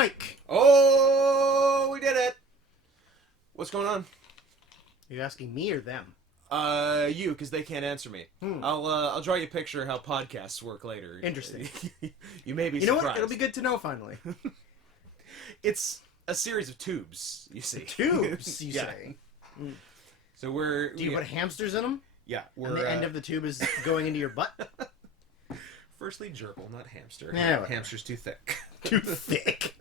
mic. Oh, we did it. What's going on? You're asking me or them? You, because they can't answer me. I'll draw you a picture of how podcasts work later. Interesting. You may be You know surprised. what? It'll be good to know finally. It's a series of tubes, you see. Tubes, you Yeah. say? So we're... Do you put hamsters in them? Yeah, we're... And the end of the tube is going into your butt? Firstly, gerbil, not hamster. Yeah, Hamster's too thick. Too thick.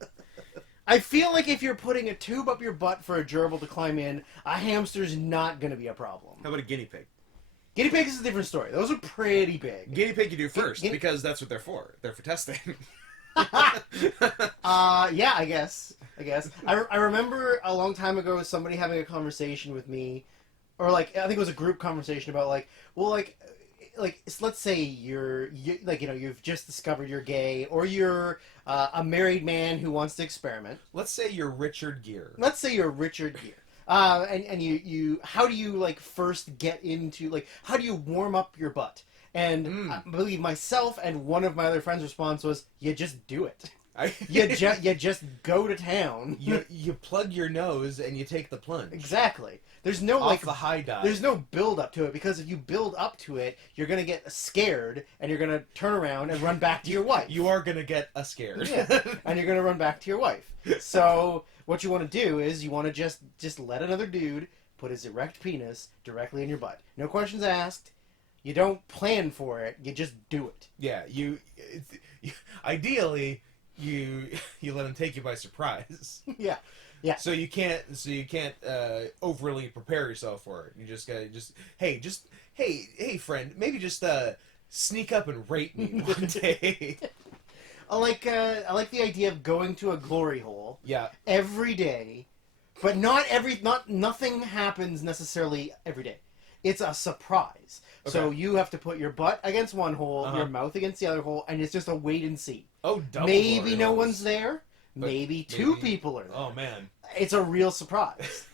I feel like if you're putting a tube up your butt for a gerbil to climb in, a hamster's not going to be a problem. How about a guinea pig? Guinea pigs is a different story. Those are pretty big. Guinea pig you do first, because that's what they're for. They're for testing. Yeah, I guess. I remember a long time ago somebody having a conversation with me, or like I think it was a group conversation about like let's say you've just discovered you're gay, or you're a married man who wants to experiment. Let's say you're Richard Gere. And you how do you like first get into like how do you warm up your butt? And I believe myself and one of my other friends' response was, you just do it. You just go to town. You plug your nose and you take the plunge. Exactly. There's no Off the high dive. There's no build up to it, because if you build up to it, you're gonna get scared and you're gonna turn around and run back to your wife. You are gonna get scared. Yeah. And you're gonna run back to your wife. So what you want to do is you want to just let another dude put his erect penis directly in your butt. No questions asked. You don't plan for it. You just do it. Yeah. Ideally, you let him take you by surprise. Yeah. Yeah. So you can't overly prepare yourself for it. You just gotta hey friend, maybe just sneak up and rape me one day. I like the idea of going to a glory hole. Yeah. Every day, but nothing happens necessarily every day. It's a surprise. Okay. So you have to put your butt against one hole, your mouth against the other hole, and it's just a wait and see. Oh, double maybe no one's there. Maybe two people are there. Oh man, it's a real surprise.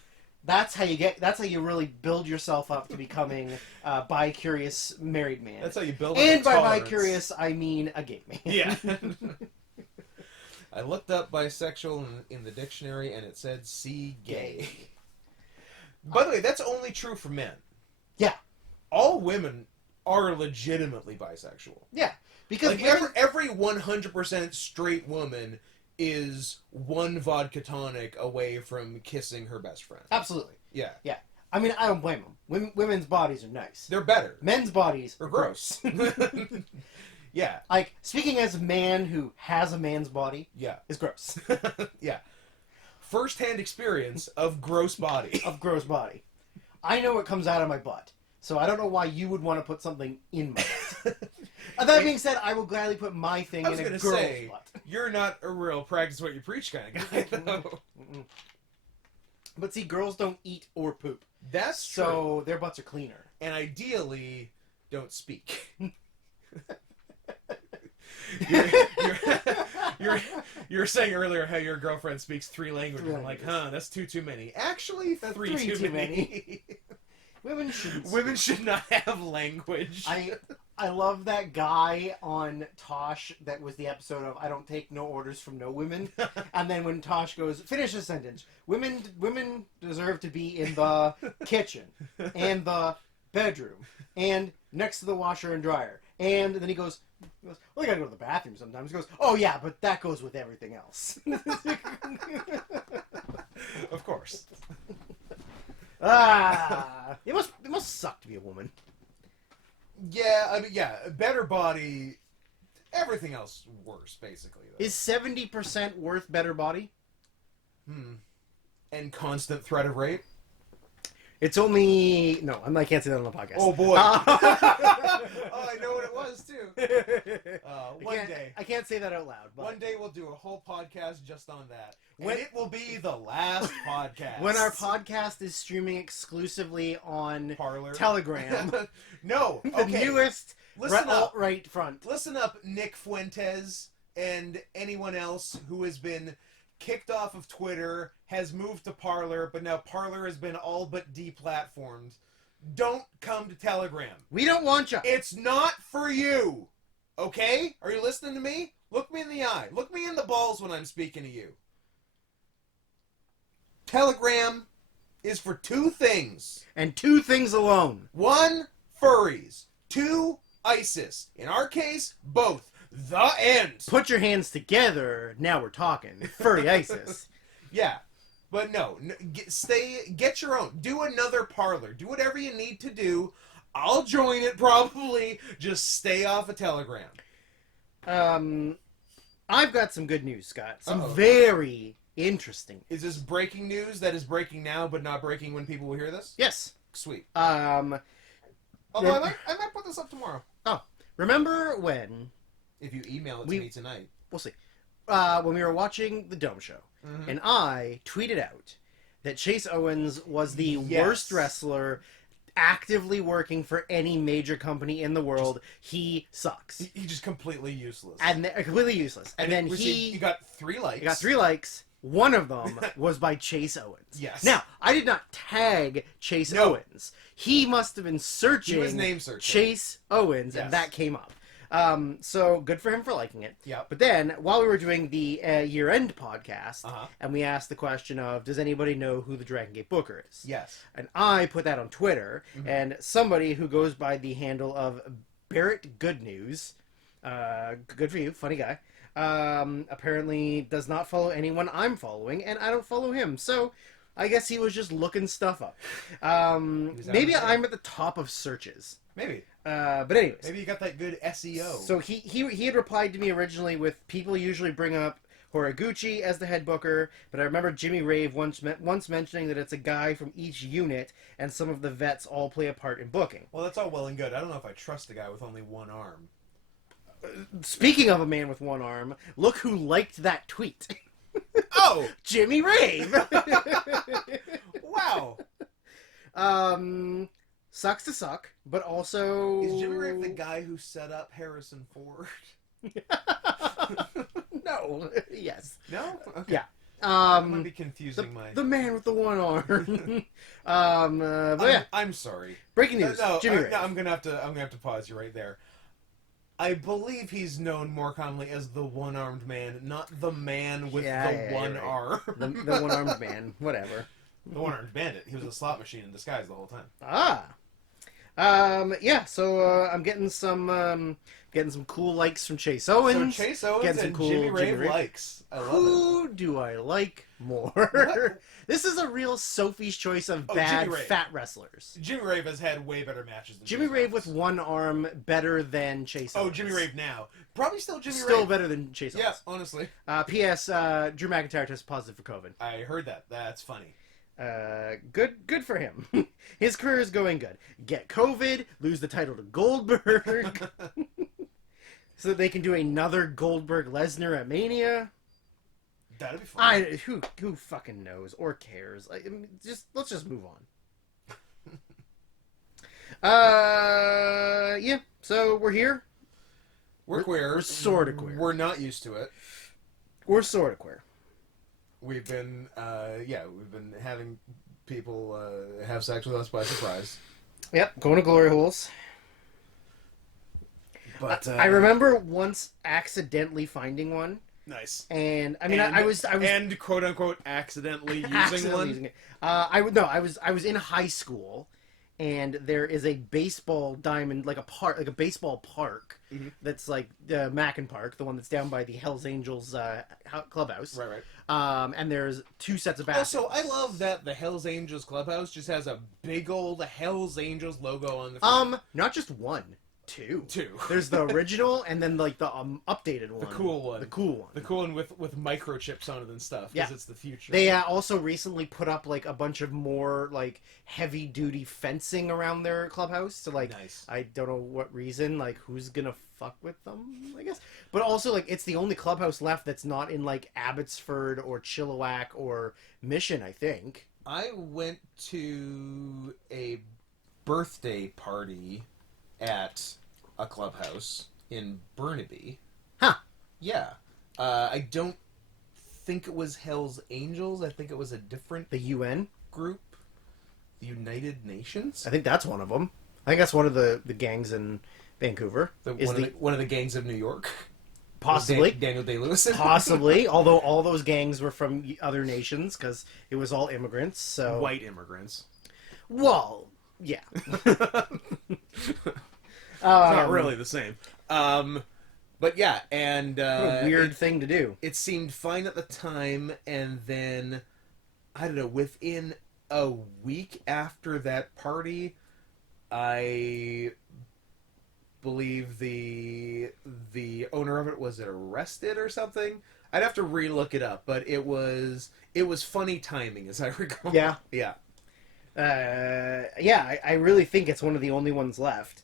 That's how you really build yourself up to becoming a bi-curious married man. That's how you build. And by bi-curious, I mean a gay man. Yeah. I looked up bisexual in the dictionary, and it said "see gay." By the way, that's only true for men. Yeah. All women are legitimately bisexual. Yeah, because like every 100% straight woman is one vodka tonic away from kissing her best friend. Absolutely. Yeah. Yeah. I mean, I don't blame them. Women's bodies are nice. They're better. Men's bodies are gross. Yeah. Like, speaking as a man who has a man's body, yeah, is gross. Yeah. First-hand experience of gross body. Of gross body. I know what comes out of my butt, so I don't know why you would want to put something in my butt. That being said, I will gladly put my thing in a girl's butt. You're not a real practice what you preach kind of guy, though. But see, girls don't eat or poop. That's true. So their butts are cleaner. And ideally, don't speak. You're saying earlier how your girlfriend speaks 3 languages. I'm like, that's too many. Actually, three too many. Women should not have language. I love that guy on Tosh that was the episode of I don't take no orders from no women. And then when Tosh goes, finish the sentence. Women deserve to be in the kitchen and the bedroom and next to the washer and dryer. And then he goes, well, I gotta go to the bathroom sometimes. He goes, oh yeah, but that goes with everything else. Of course. It must suck to be a woman. Yeah, I mean, better body, everything else worse, basically. Though. Is 70% worth better body? And constant threat of rape? It's only... No, I can't say that on the podcast. Oh, boy. Oh, I know what it was, too. One day. I can't say that out loud. But... One day we'll do a whole podcast just on that. And it will be the last podcast. When our podcast is streaming exclusively on Parler. Telegram. No. The newest alt-right front. Listen up, Nick Fuentes and anyone else who has been kicked off of Twitter, has moved to Parler, but now Parler has been all but deplatformed. Don't come to Telegram. We don't want you. It's not for you. Okay? Are you listening to me? Look me in the eye. Look me in the balls when I'm speaking to you. Telegram is for two things. And two things alone. One, furries. Two, ISIS. In our case, both. The end. Put your hands together. Now we're talking. Furry ISIS. Yeah. But no, get your own. Do another parlor. Do whatever you need to do. I'll join it probably. Just stay off of Telegram. I've got some good news, Scott. Some Uh-oh. very interesting. Is this breaking news that is breaking now but not breaking when people will hear this? Yes. Sweet. Um, Although I might put this up tomorrow. Oh, remember when... If you email it to me tonight. We'll see. When we were watching the Dome Show, Mhm. and I tweeted out that Chase Owens was the worst wrestler actively working for any major company in the world. He sucks. He's just completely useless. And completely useless. And then he got 3 likes. He got 3 likes. One of them was by Chase Owens. Yes. Now, I did not tag Chase Owens. He must have been searching. He was name searching. Chase Owens, and that came up. So good for him for liking it. Yep. But then, while we were doing the year-end podcast, Uh-huh. and we asked the question of, does anybody know who the Dragon Gate Booker is? Yes. And I put that on Twitter, and somebody who goes by the handle of Barrett Good News, good for you, funny guy, apparently does not follow anyone I'm following, and I don't follow him. So I guess he was just looking stuff up. Maybe I'm at the top of searches. Maybe. But anyways. Maybe you got that good SEO. So he had replied to me originally with, people usually bring up Horiguchi as the head booker, but I remember Jimmy Rave once mentioning that it's a guy from each unit, and some of the vets all play a part in booking. Well, that's all well and good. I don't know if I trust a guy with only one arm. Speaking of a man with one arm, look who liked that tweet. Oh! Jimmy Rave! Wow! Sucks to suck, but also... Is Jimmy Rave the guy who set up Harrison Ford? No. Yes. No? Okay. Yeah. I might be confusing the man with the one arm. But yeah. I'm sorry. Breaking news. Jimmy Rave. No, I'm gonna have to pause you right there. I believe he's known more commonly as the one-armed man, not the man with one arm. The one-armed man. Whatever. The one-armed bandit. He was a slot machine in disguise the whole time. Yeah, so I'm getting some cool likes from Chase Owens. So Chase Owens getting some and cool Jimmy Rave likes. I love Who do I like more? What? This is a real Sophie's choice of bad fat wrestlers. Jimmy Rave has had way better matches than Jimmy Rave with one arm better than Chase Owens. Oh, Jimmy Rave now. Probably still Jimmy Rave. Still better than Chase Owens. Yeah, honestly. P.S. Drew McIntyre tested positive for COVID. I heard that. That's funny. Good for him. His career is going good. Get COVID, lose the title to Goldberg, so that they can do another Goldberg-Lesnar at Mania. That'd be fun. Who fucking knows or cares? Let's just move on. Yeah. So we're here. We're queer. We're sort of queer. We're not used to it. We're sort of queer. We've been, we've been having people have sex with us by surprise. Yep, going to glory holes. But I remember once accidentally finding one. Nice. And I mean, I was and quote unquote accidentally using one. Using it. I was in high school, and there is a baseball diamond, like a baseball park. Mm-hmm. That's like Mackin Park, the one that's down by the Hells Angels clubhouse. Right. And there's 2 sets of baskets. Also, I love that the Hells Angels clubhouse just has a big old Hells Angels logo on the front. Not just one. Two. Two. There's the original and then like the updated one. The cool one. The cool one. The cool one with microchips on it and stuff. Because it's the future. They also recently put up like a bunch of more like heavy duty fencing around their clubhouse. So like, nice. I don't know what reason. Like, who's gonna fuck with them? I guess. But also like, it's the only clubhouse left that's not in like Abbotsford or Chilliwack or Mission. I think. I went to a birthday party at a clubhouse in Burnaby. Huh. Yeah. I don't think it was Hell's Angels. I think it was a different The UN group. The United Nations? I think that's one of them. I think that's one of the gangs in Vancouver. One of the gangs of New York. Possibly. Daniel Day-Lewis. Possibly, although all those gangs were from other nations because it was all immigrants. So White immigrants. well, yeah. It's not really the same. But yeah, and What a weird thing to do. It seemed fine at the time, and then I don't know. Within a week after that party, I believe the owner of it was arrested or something. I'd have to relook it up, but it was funny timing, as I recall. Yeah. Yeah. I really think it's one of the only ones left.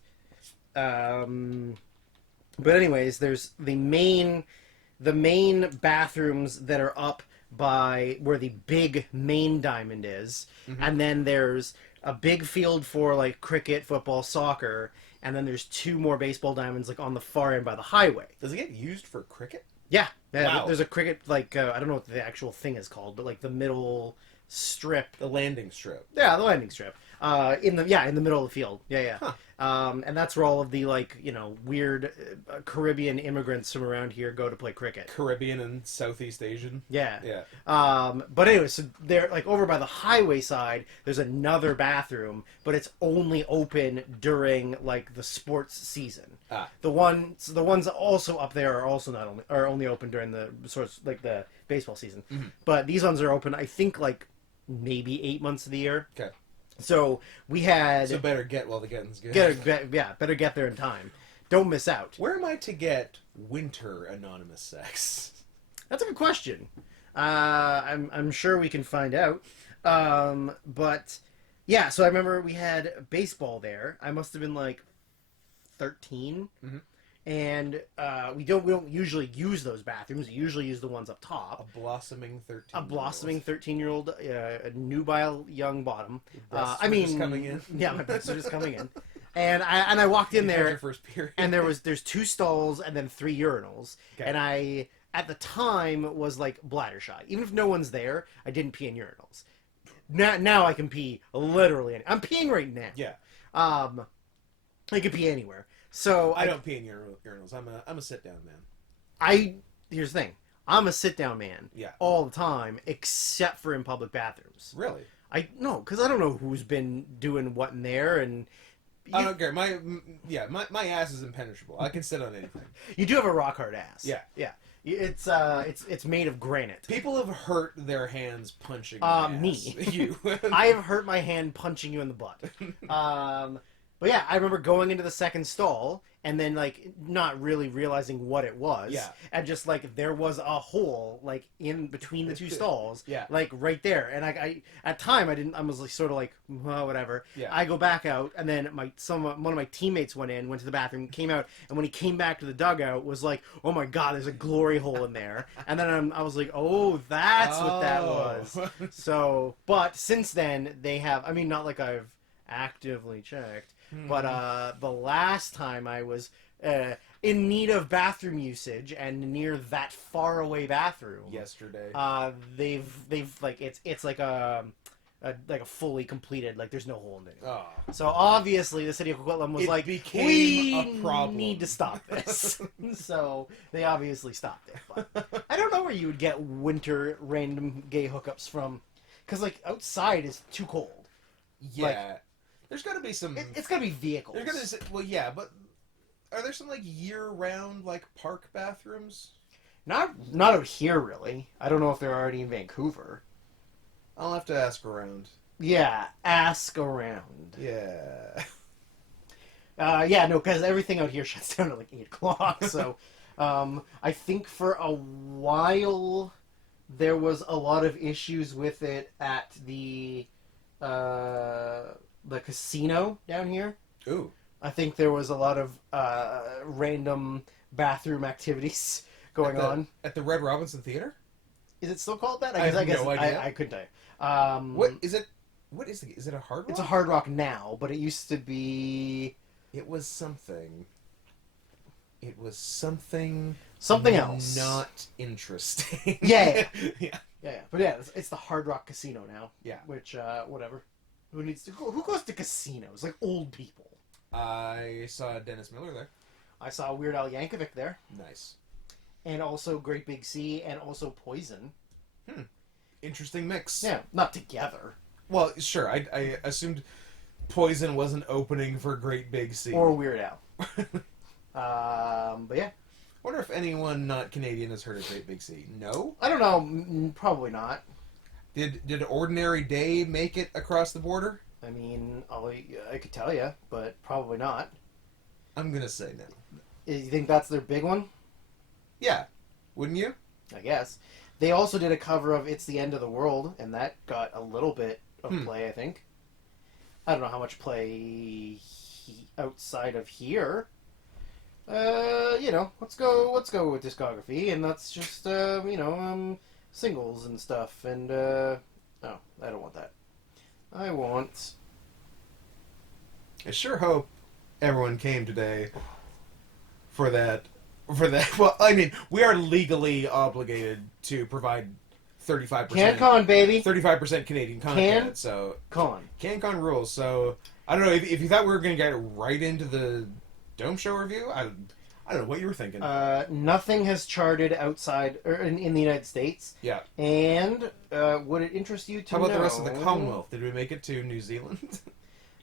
But anyways, there's the main bathrooms that are up by where the big main diamond is, and then there's a big field for like cricket, football, soccer, and then there's 2 more baseball diamonds like on the far end by the highway. Does it get used for cricket? Yeah, Wow. There's a cricket like I don't know what the actual thing is called, but like the middle strip. The landing strip. Yeah, the landing strip. In the middle of the field. Yeah. Huh. And that's where all of the weird Caribbean immigrants from around here go to play cricket. Caribbean and Southeast Asian. Yeah. Yeah. But anyway, so they're like over by the highway side. There's another bathroom, but it's only open during like the sports season. The ones also up there are only open during the sorts like the baseball season. Mm-hmm. But these ones are open, I think, like maybe 8 months of the year. Okay. So we had So better get while the getting's good. better get there in time. Don't miss out. Where am I to get winter anonymous sex? That's a good question. I'm sure we can find out. But yeah, so I remember we had baseball there. I must have been like 13. Mm-hmm. And we don't usually use those bathrooms. We usually use the ones up top. A blossoming 13. A blossoming 13-year-old, nubile young bottom. Just coming in. Yeah, my breasts are just coming in. And I walked in there, Your first period. and there's 2 stalls and then 3 urinals. Okay. And I, at the time, was like bladder shy. Even if no one's there, I didn't pee in urinals. Now I can pee literally. I'm peeing right now. Yeah. I can pee anywhere. So I don't pee in urinals. I'm a sit down man. Here's the thing. I'm a sit down man. Yeah. All the time, except for in public bathrooms. Really? Because I don't know who's been doing what in there, and I don't care. My ass is impenetrable. I can sit on anything. You do have a rock hard ass. Yeah. It's made of granite. People have hurt their hands punching me. You. I have hurt my hand punching you in the butt. But yeah, I remember going into the second stall and then like not really realizing what it was. Yeah. And just like there was a hole like in between the 2 stalls. Yeah. Like right there. And I at time I was like sort of like, well, whatever. Yeah. I go back out and then one of my teammates went to the bathroom, came out, and when he came back to the dugout was like, oh my god, there's a glory hole in there. And then I was like, oh, that's what that was. So, but since then they have, I mean, not like I've actively checked. But the last time I was in need of bathroom usage and near that far away bathroom yesterday, they've like it's like a fully completed, like there's no hole in it. Oh. So obviously the city of Coquitlam was like, we a problem. need to stop this. So they obviously stopped it. But I don't know where you would get winter random gay hookups from, because like outside is too cold. Yeah. Like, there's got to be some. It's got to be vehicles. There's gonna well, yeah, but are there some like year-round like park bathrooms? Not out here, really. I don't know if they're already in Vancouver. I'll have to ask around. Yeah, ask around. Yeah. Yeah, no, because everything out here shuts down at like 8 o'clock. So, I think for a while there was a lot of issues with it at the casino down here. Ooh. I think there was a lot of random bathroom activities going on at the Red Robinson Theater. Is it still called that? I have no idea. I couldn't tell you. What is it? What is it? Is it a Hard Rock? It's a Hard Rock now, but it used to be. It was something. It was something. Something else. Not interesting. Yeah. Yeah. Yeah. But yeah, it's the Hard Rock Casino now. Yeah. Which whatever. Who needs to go? Who goes to casinos? Like old people. I saw Dennis Miller there. I saw Weird Al Yankovic there. Nice. and also Great Big Sea, and also Poison. Interesting mix. Yeah, not together. Well, sure. I assumed Poison wasn't opening for Great Big Sea. Or Weird Al. But yeah. Wonder if anyone not Canadian has heard of Great Big Sea. No? I don't know. Probably not. Did Ordinary Day make it across the border? I mean, I could tell you, but probably not. I'm gonna say no. You think that's their big one? Yeah. Wouldn't you? I guess. They also did a cover of It's the End of the World, and that got a little bit of play, I think. I don't know how much play outside of here. Let's go with discography, and that's just, singles and stuff, and, no, I don't want that. I want... I sure hope everyone came today for that. Well, I mean, we are legally obligated to provide 35%. CanCon, baby! 35% Canadian content, so... Con. CanCon rules, so... I don't know, if you thought we were going to get right into the Dome Show review, I don't know what you were thinking. Nothing has charted outside, or in the United States. Yeah. And, would it interest you to know... How about the rest of the Commonwealth? Did we make it to New Zealand?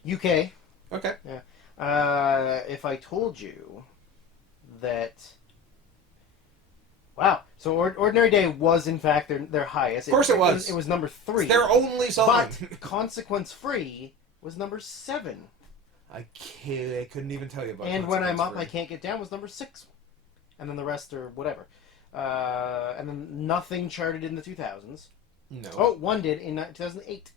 UK. Okay. Yeah. If I told you that... Wow. So Ordinary Day was, in fact, their highest. Of course it was. It was number 3. It's their only song. But Consequence Free was number 7. I couldn't even tell you about. And When I'm Up, Free. I Can't Get Down was number 6. And then the rest are whatever. And then nothing charted in the 2000s. No. Oh, one did in 2008.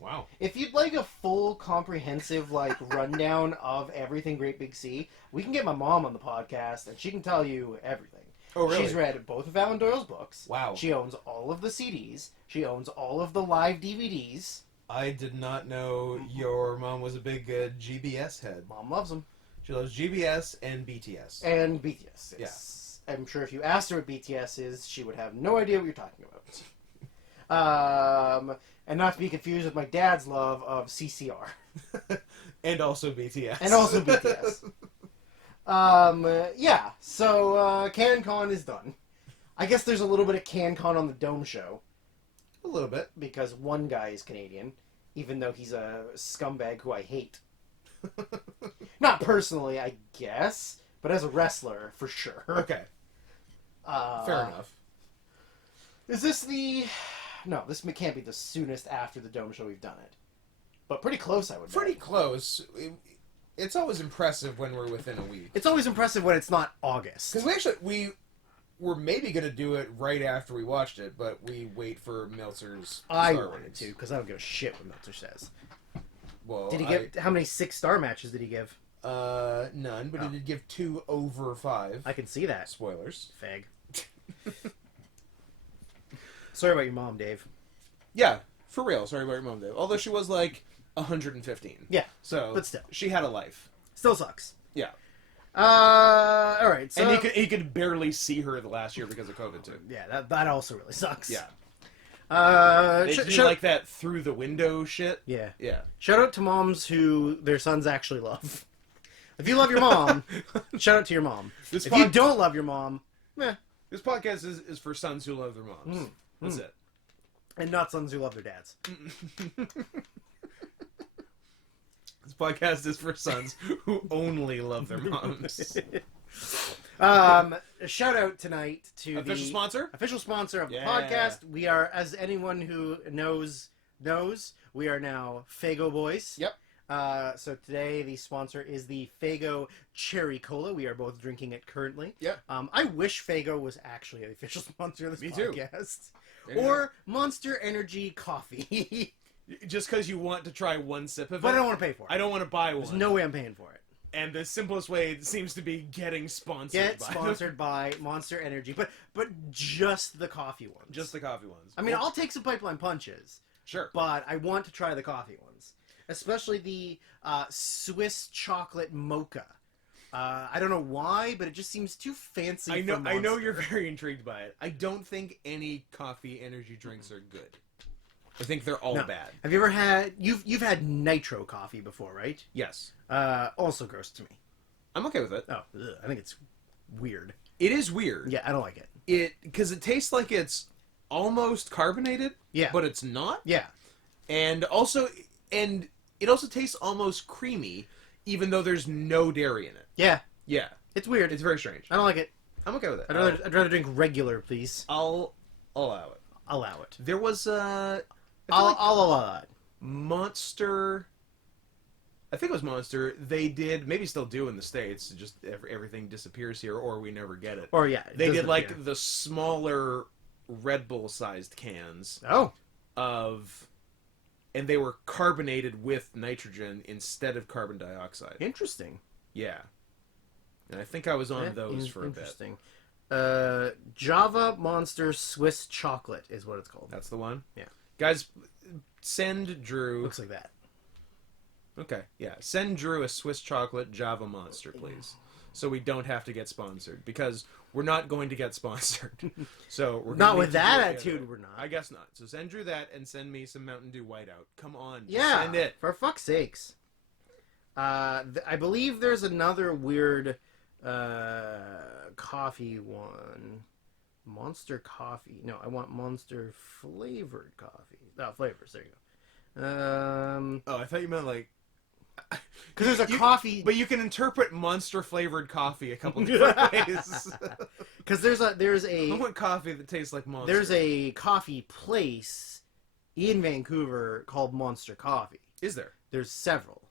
Wow. If you'd like a full, comprehensive, rundown of everything Great Big Sea, we can get my mom on the podcast, and she can tell you everything. Oh, really? She's read both of Alan Doyle's books. Wow. She owns all of the CDs. She owns all of the live DVDs. I did not know your mom was a big GBS head. Mom loves them. She loves GBS and BTS. And BTS. Yes. Yeah. I'm sure if you asked her what BTS is, she would have no idea what you're talking about. And not to be confused with my dad's love of CCR. And also BTS. And also BTS. Yeah, so CanCon is done. I guess there's a little bit of CanCon on the Dome Show. A little bit. Because one guy is Canadian, even though he's a scumbag who I hate. Not personally, I guess, but as a wrestler, for sure. Okay. Fair enough. Is this the... No, this can't be the soonest after the Dome Show we've done it. But pretty close, I would Pretty bet. close. It's always impressive when we're within a week. It's always impressive when it's not August. Because we were maybe going to do it right after we watched it, but we wait for Meltzer's I star wanted ratings. to, because I don't give a shit what Meltzer says. Well, Did he give... How many 6-star matches did he give? None, but he did give 2 over 5. I can see that. Spoilers. Fag. Sorry about your mom, Dave. Yeah, for real. Sorry about your mom, Dave. Although she was like 115. Yeah, So, but still. she had a life. Still sucks. Yeah. All right. So, And he could barely see her the last year because of COVID, too. yeah, that also really sucks. Yeah. Shout like that through the window shit? Yeah. Yeah. Shout out to moms who their sons actually love. If you love your mom, shout out to your mom. If you don't love your mom, meh. This podcast is for sons who love their moms. That's it. And not sons who love their dads. This podcast is for sons who only love their moms. Shout out tonight to Official the sponsor? official sponsor of the Yeah. podcast. We are, as anyone who knows, we are now Fago Boys. Yep. So today the sponsor is the Fago Cherry Cola. We are both drinking it currently. Yep. I wish Fago was actually the official sponsor of this Me too. podcast. There you Or Monster Energy Coffee. Just because you want to try one sip of it. But I don't want to pay for it. I don't want to buy one. There's no way I'm paying for it. And the simplest way seems to be getting sponsored. Get by sponsored by Monster Energy, but just the coffee ones. Just the coffee ones. I mean, I'll take some pipeline punches, Sure. but I want to try the coffee ones, especially the Swiss chocolate mocha. I don't know why, but it just seems too fancy. I know. For I know Monster. you're very intrigued by it. I don't think any coffee energy drinks are good. I think they're all No. bad. Have you ever had? You've had nitro coffee before, right? Yes. Also gross to me. I'm okay with it. Oh, ugh, I think it's weird. It is weird. Yeah, I don't like it. Because it tastes like it's almost carbonated, Yeah. but it's not. Yeah. And it also tastes almost creamy, even though there's no dairy in it. Yeah. Yeah. It's weird. It's very strange. I don't like it. I'm okay with it. I'd rather drink regular, please. I'll allow it. Allow it. There was I'll allow it. Monster. I think it was Monster. They did, maybe still do in the States, just everything disappears here, or we never get it. Or yeah, They did doesn't like appear. the smaller Red Bull sized cans Oh, and they were carbonated with nitrogen instead of carbon dioxide. interesting. Yeah. And I think I was on those for a bit. Interesting. Java Monster Swiss Chocolate is what it's called. That's the one? Yeah. Guys, send Drew... Looks like that. Okay, yeah. Send Drew a Swiss chocolate Java Monster, please. So we don't have to get sponsored. Because we're not going to get sponsored. So we're Not gonna with need to that do it attitude, together. we're not. I guess not. So send Drew that and send me some Mountain Dew Whiteout. Come on. Just Yeah, send it. for fuck's sakes. I believe there's another weird coffee one. Monster coffee. No, I want Monster flavored coffee. No, flavors. There you go. Oh, I thought you meant like... Because there's a coffee. But you can interpret monster flavored coffee a couple different ways. Because there's I want coffee that tastes like monster. There's a coffee place in Vancouver called Monster Coffee. Is there? There's several.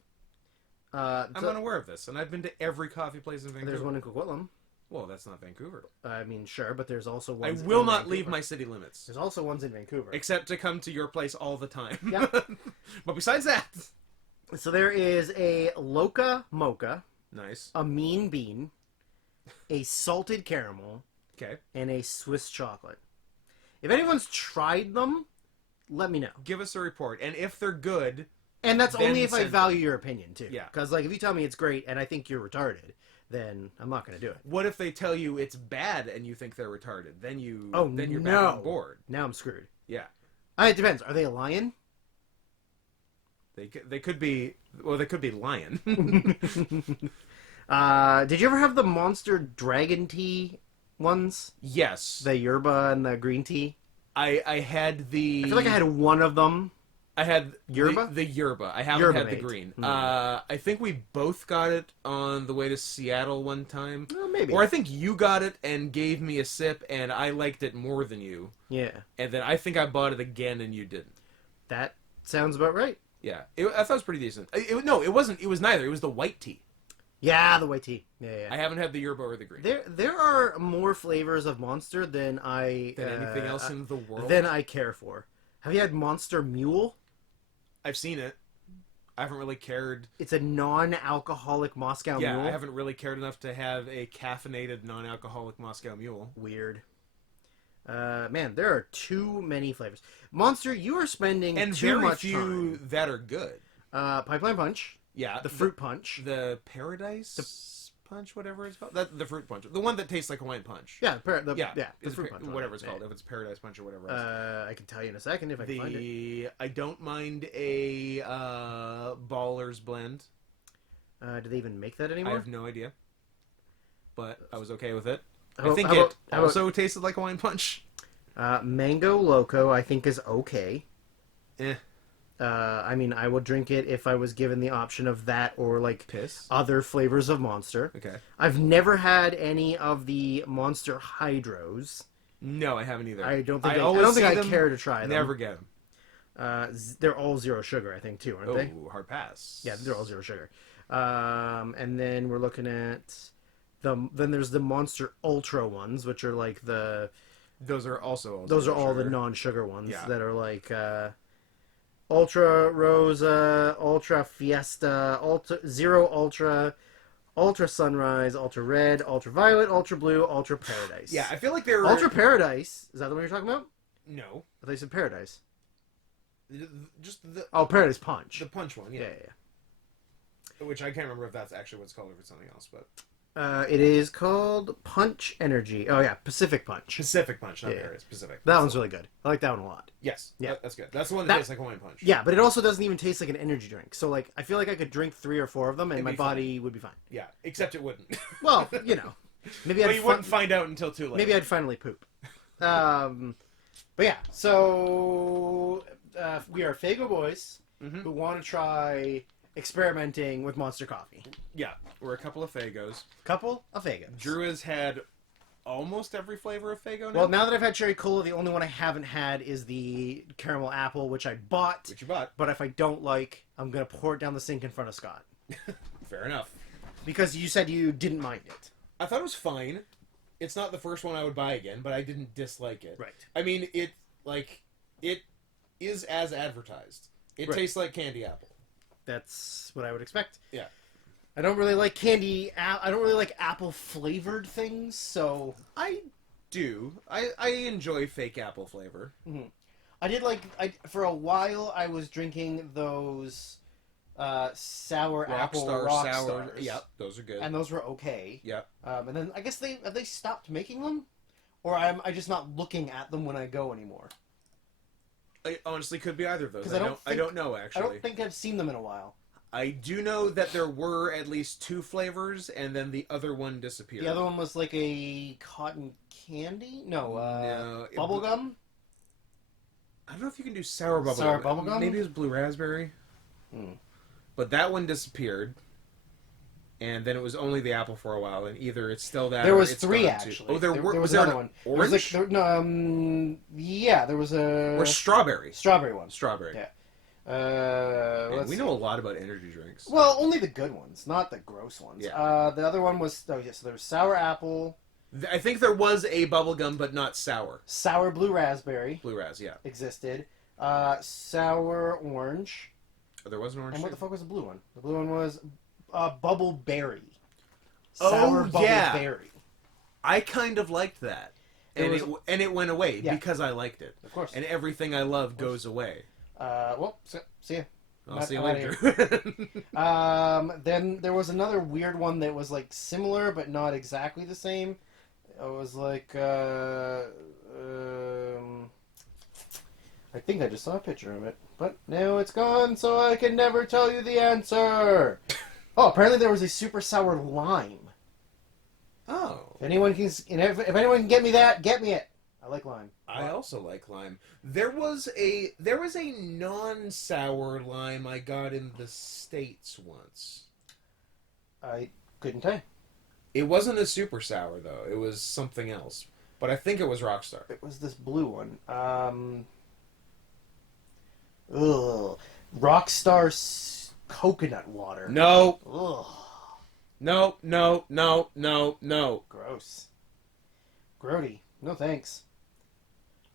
I'm unaware of this, and I've been to every coffee place in Vancouver. There's one in Coquitlam. Well, that's not Vancouver. I mean, sure, but there's also I ones. will in not Vancouver. leave my city limits. There's also ones in Vancouver. Except to come to your place all the time. Yep. But besides that... So there is a Loca Mocha, Nice. a Mean Bean, a Salted Caramel, Okay. and a Swiss Chocolate. If anyone's tried them, let me know. Give us a report. And if they're good... And that's Then only if I send value your opinion, too. Yeah. Because, like, if you tell me it's great and I think you're retarded, then I'm not going to do it. What if they tell you it's bad and you think they're retarded? Then you're no. back on board. Now I'm screwed. Yeah. It depends. Are they a lion? They could be... Well, they could be lion. Did you ever have the Monster Dragon Tea ones? Yes. The yerba and the green tea? I had the... I feel like I had one of them. I had Yerba? The yerba. I haven't Yerba had the mate. green. Mm. I think we both got it on the way to Seattle one time. Oh, maybe. Or I think you got it and gave me a sip, and I liked it more than you. Yeah. And then I think I bought it again, and you didn't. That sounds about right. Yeah. I thought it was pretty decent. No, it wasn't. It was neither. It was the white tea. Yeah, the white tea. Yeah. I haven't had the yerba or the green. There are more flavors of Monster than Anything else in the world? than I care for. Have you had Monster Mule? I've seen it. I haven't really cared. It's a non-alcoholic Moscow Yeah, Mule. I haven't really cared enough to have a caffeinated, non-alcoholic Moscow Mule. Weird. Man, there are too many flavors. Monster, you are spending And too very much few time. that are good. Pipeline Punch, Yeah. the Fruit Punch. The Paradise Punch, whatever it's called. The Fruit Punch. The one that tastes like Hawaiian Punch. Yeah, the It's Fruit Punch. whatever it's called. Yeah. If it's Paradise Punch or whatever else. I can tell you in a second if I can find it. I don't mind a Ballers blend. Do they even make that I anymore? have no idea. But I was okay with it. How I think about- it how about- also tasted like Hawaiian Punch. Mango Loco, I think, is okay. Eh. I mean, I would drink it if I was given the option of that or, like, Piss. other flavors of Monster. Okay. I've never had any of the Monster Hydros. No, I haven't either. I don't think I always don't think see I them, care to try them. Never get them. They're all zero sugar, I think, too, aren't they? Oh, hard pass. Yeah, they're all zero sugar. And then we're looking at then there's the Monster Ultra ones, which are like Those are also all those are zero all the sugar. non-sugar ones Yeah. that are like Ultra Rosa, Ultra Fiesta, Zero Ultra, Ultra Sunrise, Ultra Red, Ultra Violet, Ultra Blue, Ultra Paradise. Yeah, I feel like they're... Ultra Paradise. Is that the one you're talking about? No. I thought you said Paradise. Just the Oh, Paradise Punch. punch one, yeah. Yeah. Which I can't remember if that's actually what it's called or if it's something else, but... It is called Punch Energy. Oh yeah, Pacific Punch. Pacific Punch, not Yeah. Paradise. Pacific. That one's really good. I like that one a lot. Yes. Yeah. That's good. That's the one That- that tastes like Hawaiian Punch. Yeah, but it also doesn't even taste like an energy drink. So like, I feel like I could drink 3 or 4 of them, and It'd my be body would be fine. Yeah, except it wouldn't. Well, you know, Maybe But I'd you wouldn't find out until too late. maybe I'd finally poop. But yeah, so we are Fago boys who want to try experimenting with Monster Coffee. Yeah, we're a couple of Fagos. Couple of Fagos. Drew has had almost every flavor of Fago now. Well, now that I've had cherry cola, the only one I haven't had is the caramel apple, which I bought. Which you bought. But if I don't like, I'm going to pour it down the sink in front of Scott. Fair enough. Because you said you didn't mind it. I thought it was fine. It's not the first one I would buy again, but I didn't dislike it. Right. I mean, it is as advertised. It tastes like candy apple. That's what I would expect. Yeah. I don't really like candy. I don't really like apple flavored things, so I do. I enjoy fake apple flavor. Mm-hmm. I did for a while. I was drinking those sour apple rock stars. Yep, those are good. And those were okay. Yep. And then I guess they stopped making them, or I just not looking at them when I go anymore. It honestly could be either of those. 'Cause I don't know actually. I don't think I've seen them in a while. I do know that there were at least 2 flavors, and then the other one disappeared. The other one was like a cotton candy? No, No, bubblegum? I don't know if you can do sour bubblegum. Sour bubblegum? Maybe it was blue raspberry. But that one disappeared. And then it was only the apple for a while, and either it's still that. There or was it's 3 gone actually. Too. Oh, there was there another one. Orange? There was yeah, there was a Or strawberry. strawberry one. Strawberry. Yeah. Man, we know a lot about energy drinks. Well, only the good ones, not the gross ones. Yeah. The other one was so there was sour apple, I think there was a bubblegum, but not sour. sour blue raspberry Blue ras, yeah. existed, sour orange, Oh, there was an orange. and what too? the fuck was the blue one? The blue one was bubble berry. Oh, Sour bubble yeah. berry. I kind of liked that. And it went away because I liked it. Of course. And everything I love goes away. Well, see ya. I'll see you I'm later. Then there was another weird one that was like similar but not exactly the same. It was like I think I just saw a picture of it, but now it's gone, so I can never tell you the answer. Oh, apparently there was a super sour lime. Oh. If anyone can get me that, get me it. I like lime. I also like lime. There was a non-sour lime I got in the States once. I couldn't tell you. It wasn't a super sour though. It was something else. But I think it was Rockstar. It was this blue one. Rockstar coconut water. No. Ugh. No. Gross. Grody. No thanks.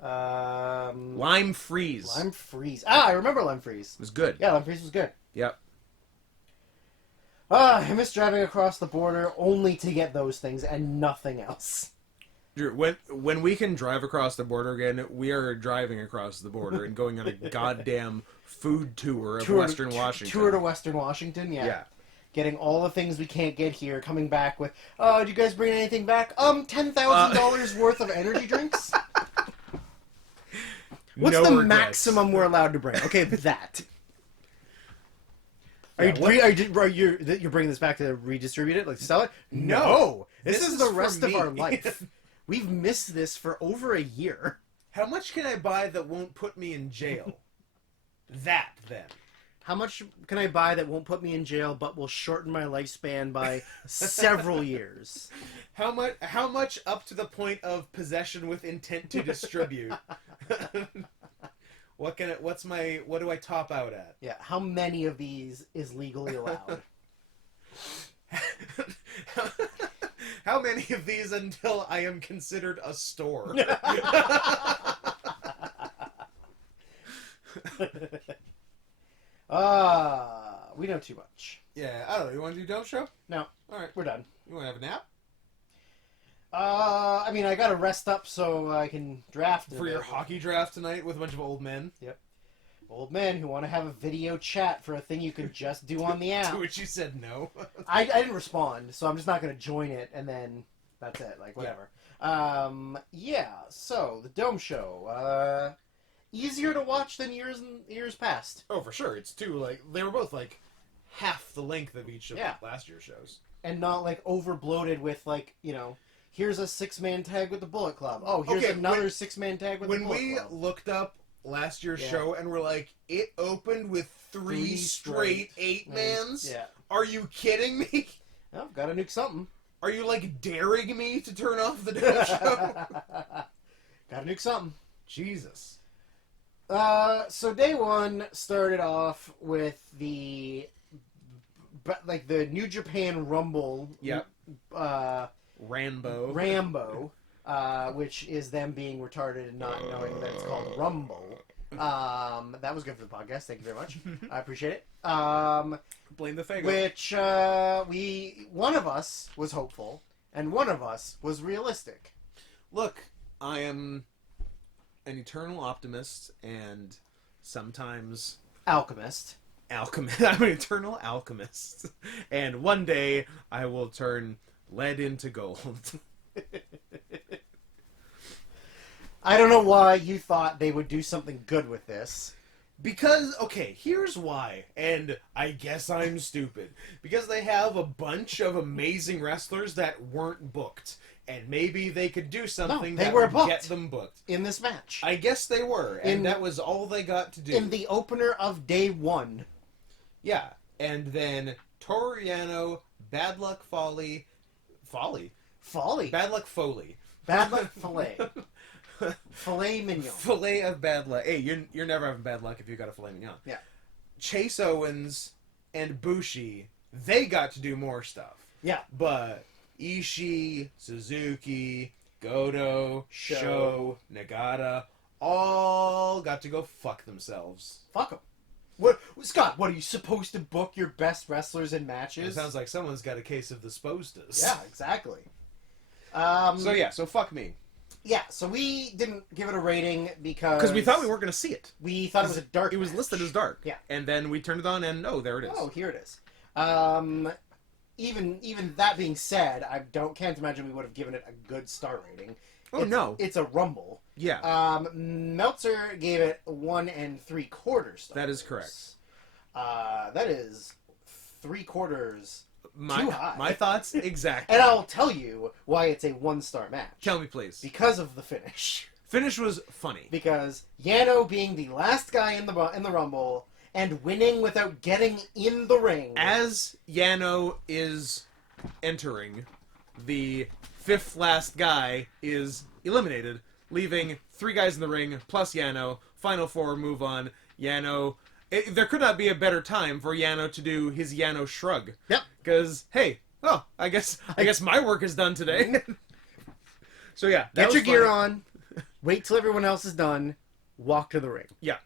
Lime freeze. Lime freeze. I remember lime freeze. It was good. Yeah, lime freeze was good. Yep. I miss driving across the border only to get those things and nothing else. Drew, when we can drive across the border again, we are driving across the border and going on a goddamn food tour of Western Washington. Tour to Western Washington, yeah. Yeah. Getting all the things we can't get here, coming back with, did you guys bring anything back? $10,000 worth of energy drinks? What's No the regrets. maximum we're allowed to bring? Okay, that. Are you bringing this back to redistribute it, like sell it? No, this is the rest of our life. We've missed this for over a year. How much can I buy that won't put me in jail? That, then. How much can I buy that won't put me in jail but will shorten my lifespan by several years? How much up to the point of possession with intent to distribute? What do I top out at? Yeah, how many of these is legally allowed? How many of these until I am considered a store? We know too much. Yeah, I don't know. You want to do Dope Show? No. Alright. We're done. You want to have a nap? I mean, I gotta rest up so I can draft For your hockey draft tonight with a bunch of old men? Yep. Old men who want to have a video chat for a thing you can just do on the app. To which you said no. I didn't respond, so I'm just not gonna join it, and then that's it. Like, whatever. Yeah, so, the Dome Show. Easier to watch than years past. Oh, for sure. It's two, they were both, half the length of each of last year's shows. and not like over bloated with like, you know, here's a 6-man tag with the Bullet Club. Oh, here's another 6-man tag with the Bullet Club. When we looked up last year's Yeah. show and we're like, it opened with three straight 8-mans? Yeah. Are you kidding me? Oh, gotta nuke something. Are you like daring me to turn off the damn show? Gotta nuke something. Jesus. So day one started off with the New Japan Rumble. Yep. Uh, Rambo. which is them being retarded and not knowing that it's called Rumble. That was good for the podcast. Thank you very much. I appreciate it. Blame the Fago. Which one of us was hopeful and one of us was realistic. Look, I am an eternal optimist and sometimes Alchemist. alchemist. I'm an eternal alchemist. And one day I will turn lead into gold. I don't know why you thought they would do something good with this. Because, okay, here's why, and I guess I'm stupid. Because they have a bunch of amazing wrestlers that weren't booked, and maybe they could do something they that were would booked get them booked. In this match. I guess they were, and that was all they got to do. In the opener of day one. Yeah, and then Toru Yano, Bad Luck Foley... Folly? Bad Luck Foley. Bad Luck Filet. Filet mignon. Filet of bad luck. Hey, you're never having bad luck if you got a filet mignon. Yeah. Chase Owens and Bushi, they got to do more stuff. Yeah. But Ishii, Suzuki, Goto, Sho, Nagata, all got to go fuck themselves. Fuck them. What, Scott, what, are you supposed to book your best wrestlers in matches? It sounds like someone's got a case of the spostas. Yeah, exactly. So fuck me. Yeah, so we didn't give it a rating because we thought we weren't going to see it. We thought it was a dark It was match. listed as dark. Yeah. And then we turned it on and there it is. Oh, here it is. Even that being said, can't imagine we would have given it a good star rating. No. It's a Rumble. Yeah. Meltzer gave it 1 3/4 stars. That is correct. That is 3/4 too high. My thoughts exactly. And I'll tell you why it's a 1-star match. Tell me, please. Because of the finish. Finish was funny. Because Yano being the last guy in the Rumble and winning without getting in the ring. As Yano is entering, the 5th last guy is eliminated, leaving 3 guys in the ring plus Yano. Final 4 move on. Yano. There could not be a better time for Yano to do his Yano shrug. Yep. Because I guess my work is done today. So yeah, Get your gear on. Wait till everyone else is done. Walk to the ring. Yeah.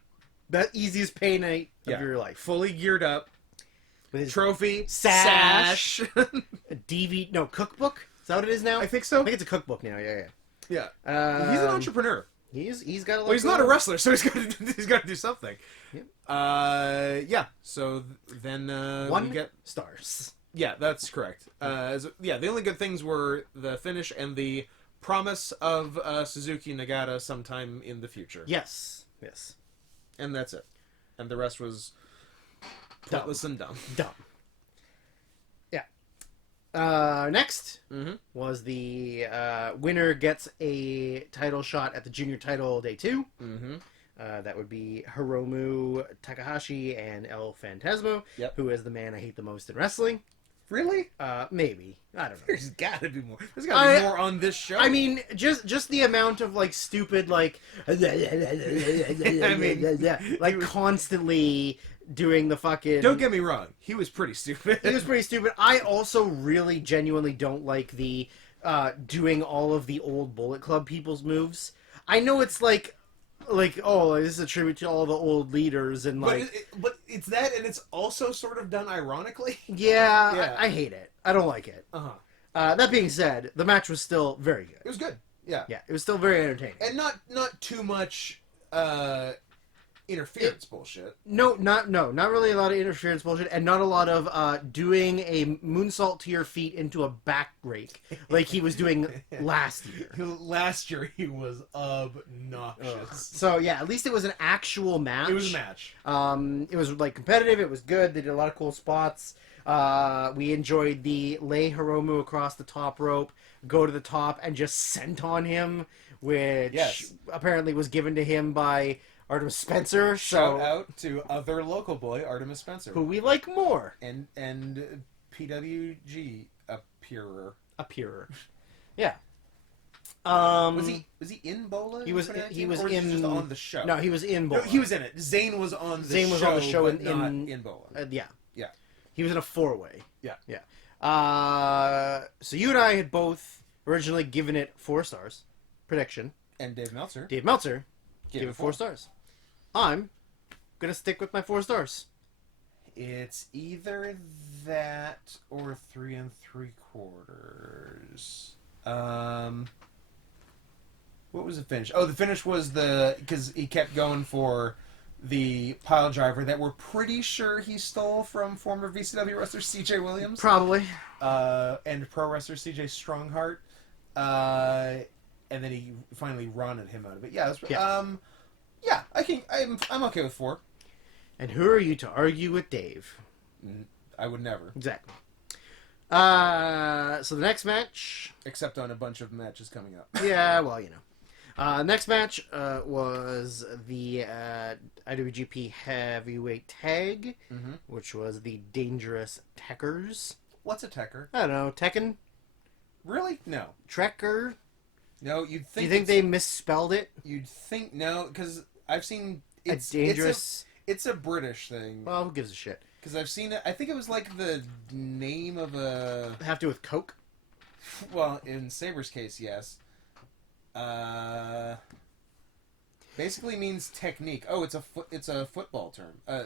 The easiest pay night of your life. Fully geared up. With his Trophy. sash. Cookbook? Is that what it is now? I think so. I think it's a cookbook now. Yeah. Yeah. He's an entrepreneur. He's got a lot. Well, he's not a wrestler, so he's got to do something. Yep. Yeah. So then 1 we get stars. Yeah, that's correct. The only good things were the finish and the promise of Suzuki Nagata sometime in the future. Yes. And that's it. And the rest was pointless and dumb. Yeah. Next Mm-hmm. was the winner gets a title shot at the junior title day 2. Mm-hmm. That would be Hiromu Takahashi and El Phantasmo, Yep. who is the man I hate the most in wrestling. Really? Maybe. I don't know. There's got to be more. There's got to be more on this show. I mean, just the amount of like stupid like constantly doing the fucking. Don't get me wrong. He was pretty stupid. He was pretty stupid. I also really genuinely don't like the doing all of the old Bullet Club people's moves. I know it's like this is a tribute to all the old leaders and like. But it's that, and it's also sort of done ironically. Yeah. I hate it. I don't like it. That being said, the match was still very good. It was good. Yeah. Yeah, it was still very entertaining. And not too much interference bullshit. Not really a lot of interference bullshit, and not a lot of doing a moonsault to your feet into a back rake like he was doing last year. Last year he was obnoxious. So yeah, at least it was an actual match. It was a match. It was like competitive. It was good. They did a lot of cool spots. We enjoyed the lay Hiromu across the top rope, go to the top, and just sent on him, which apparently was given to him by Artemis Spencer. Shout out to other local boy, Artemis Spencer. Who we like more. And PWG appearer. Yeah. Was he in Bola? He was in just on the show. No, he was in Bola. No, he was in it. Zane was on the show. Was on the show but not in Bola. Yeah. Yeah. He was in a 4-way. Yeah. Yeah. So you and I had both originally given it 4 stars. Prediction. And Dave Meltzer gave it 4 stars. I'm gonna stick with my 4 stars. It's either that or 3 3/4. What was the finish? Oh, the finish was because he kept going for the pile driver that we're pretty sure he stole from former VCW wrestler C.J. Williams. Probably. And pro wrestler C.J. Strongheart. And then he finally ronned him out of it. Yeah, I'm okay with 4. And who are you to argue with Dave? I would never. Exactly. So the next match... Except on a bunch of matches coming up. Yeah, well, you know. Next match was the IWGP Heavyweight Tag, which was the Dangerous Tekkers. What's a Tekker? I don't know. Tekken? Really? No. Trekker? No, you'd think... Do you think they misspelled it? You'd think... No, because I've seen... It's a British thing. Well, who gives a shit? Because I've seen it... I think it was like the name of a... Have to do with Coke? Well, in Saber's case, yes. Basically means technique. Oh, it's a football term. A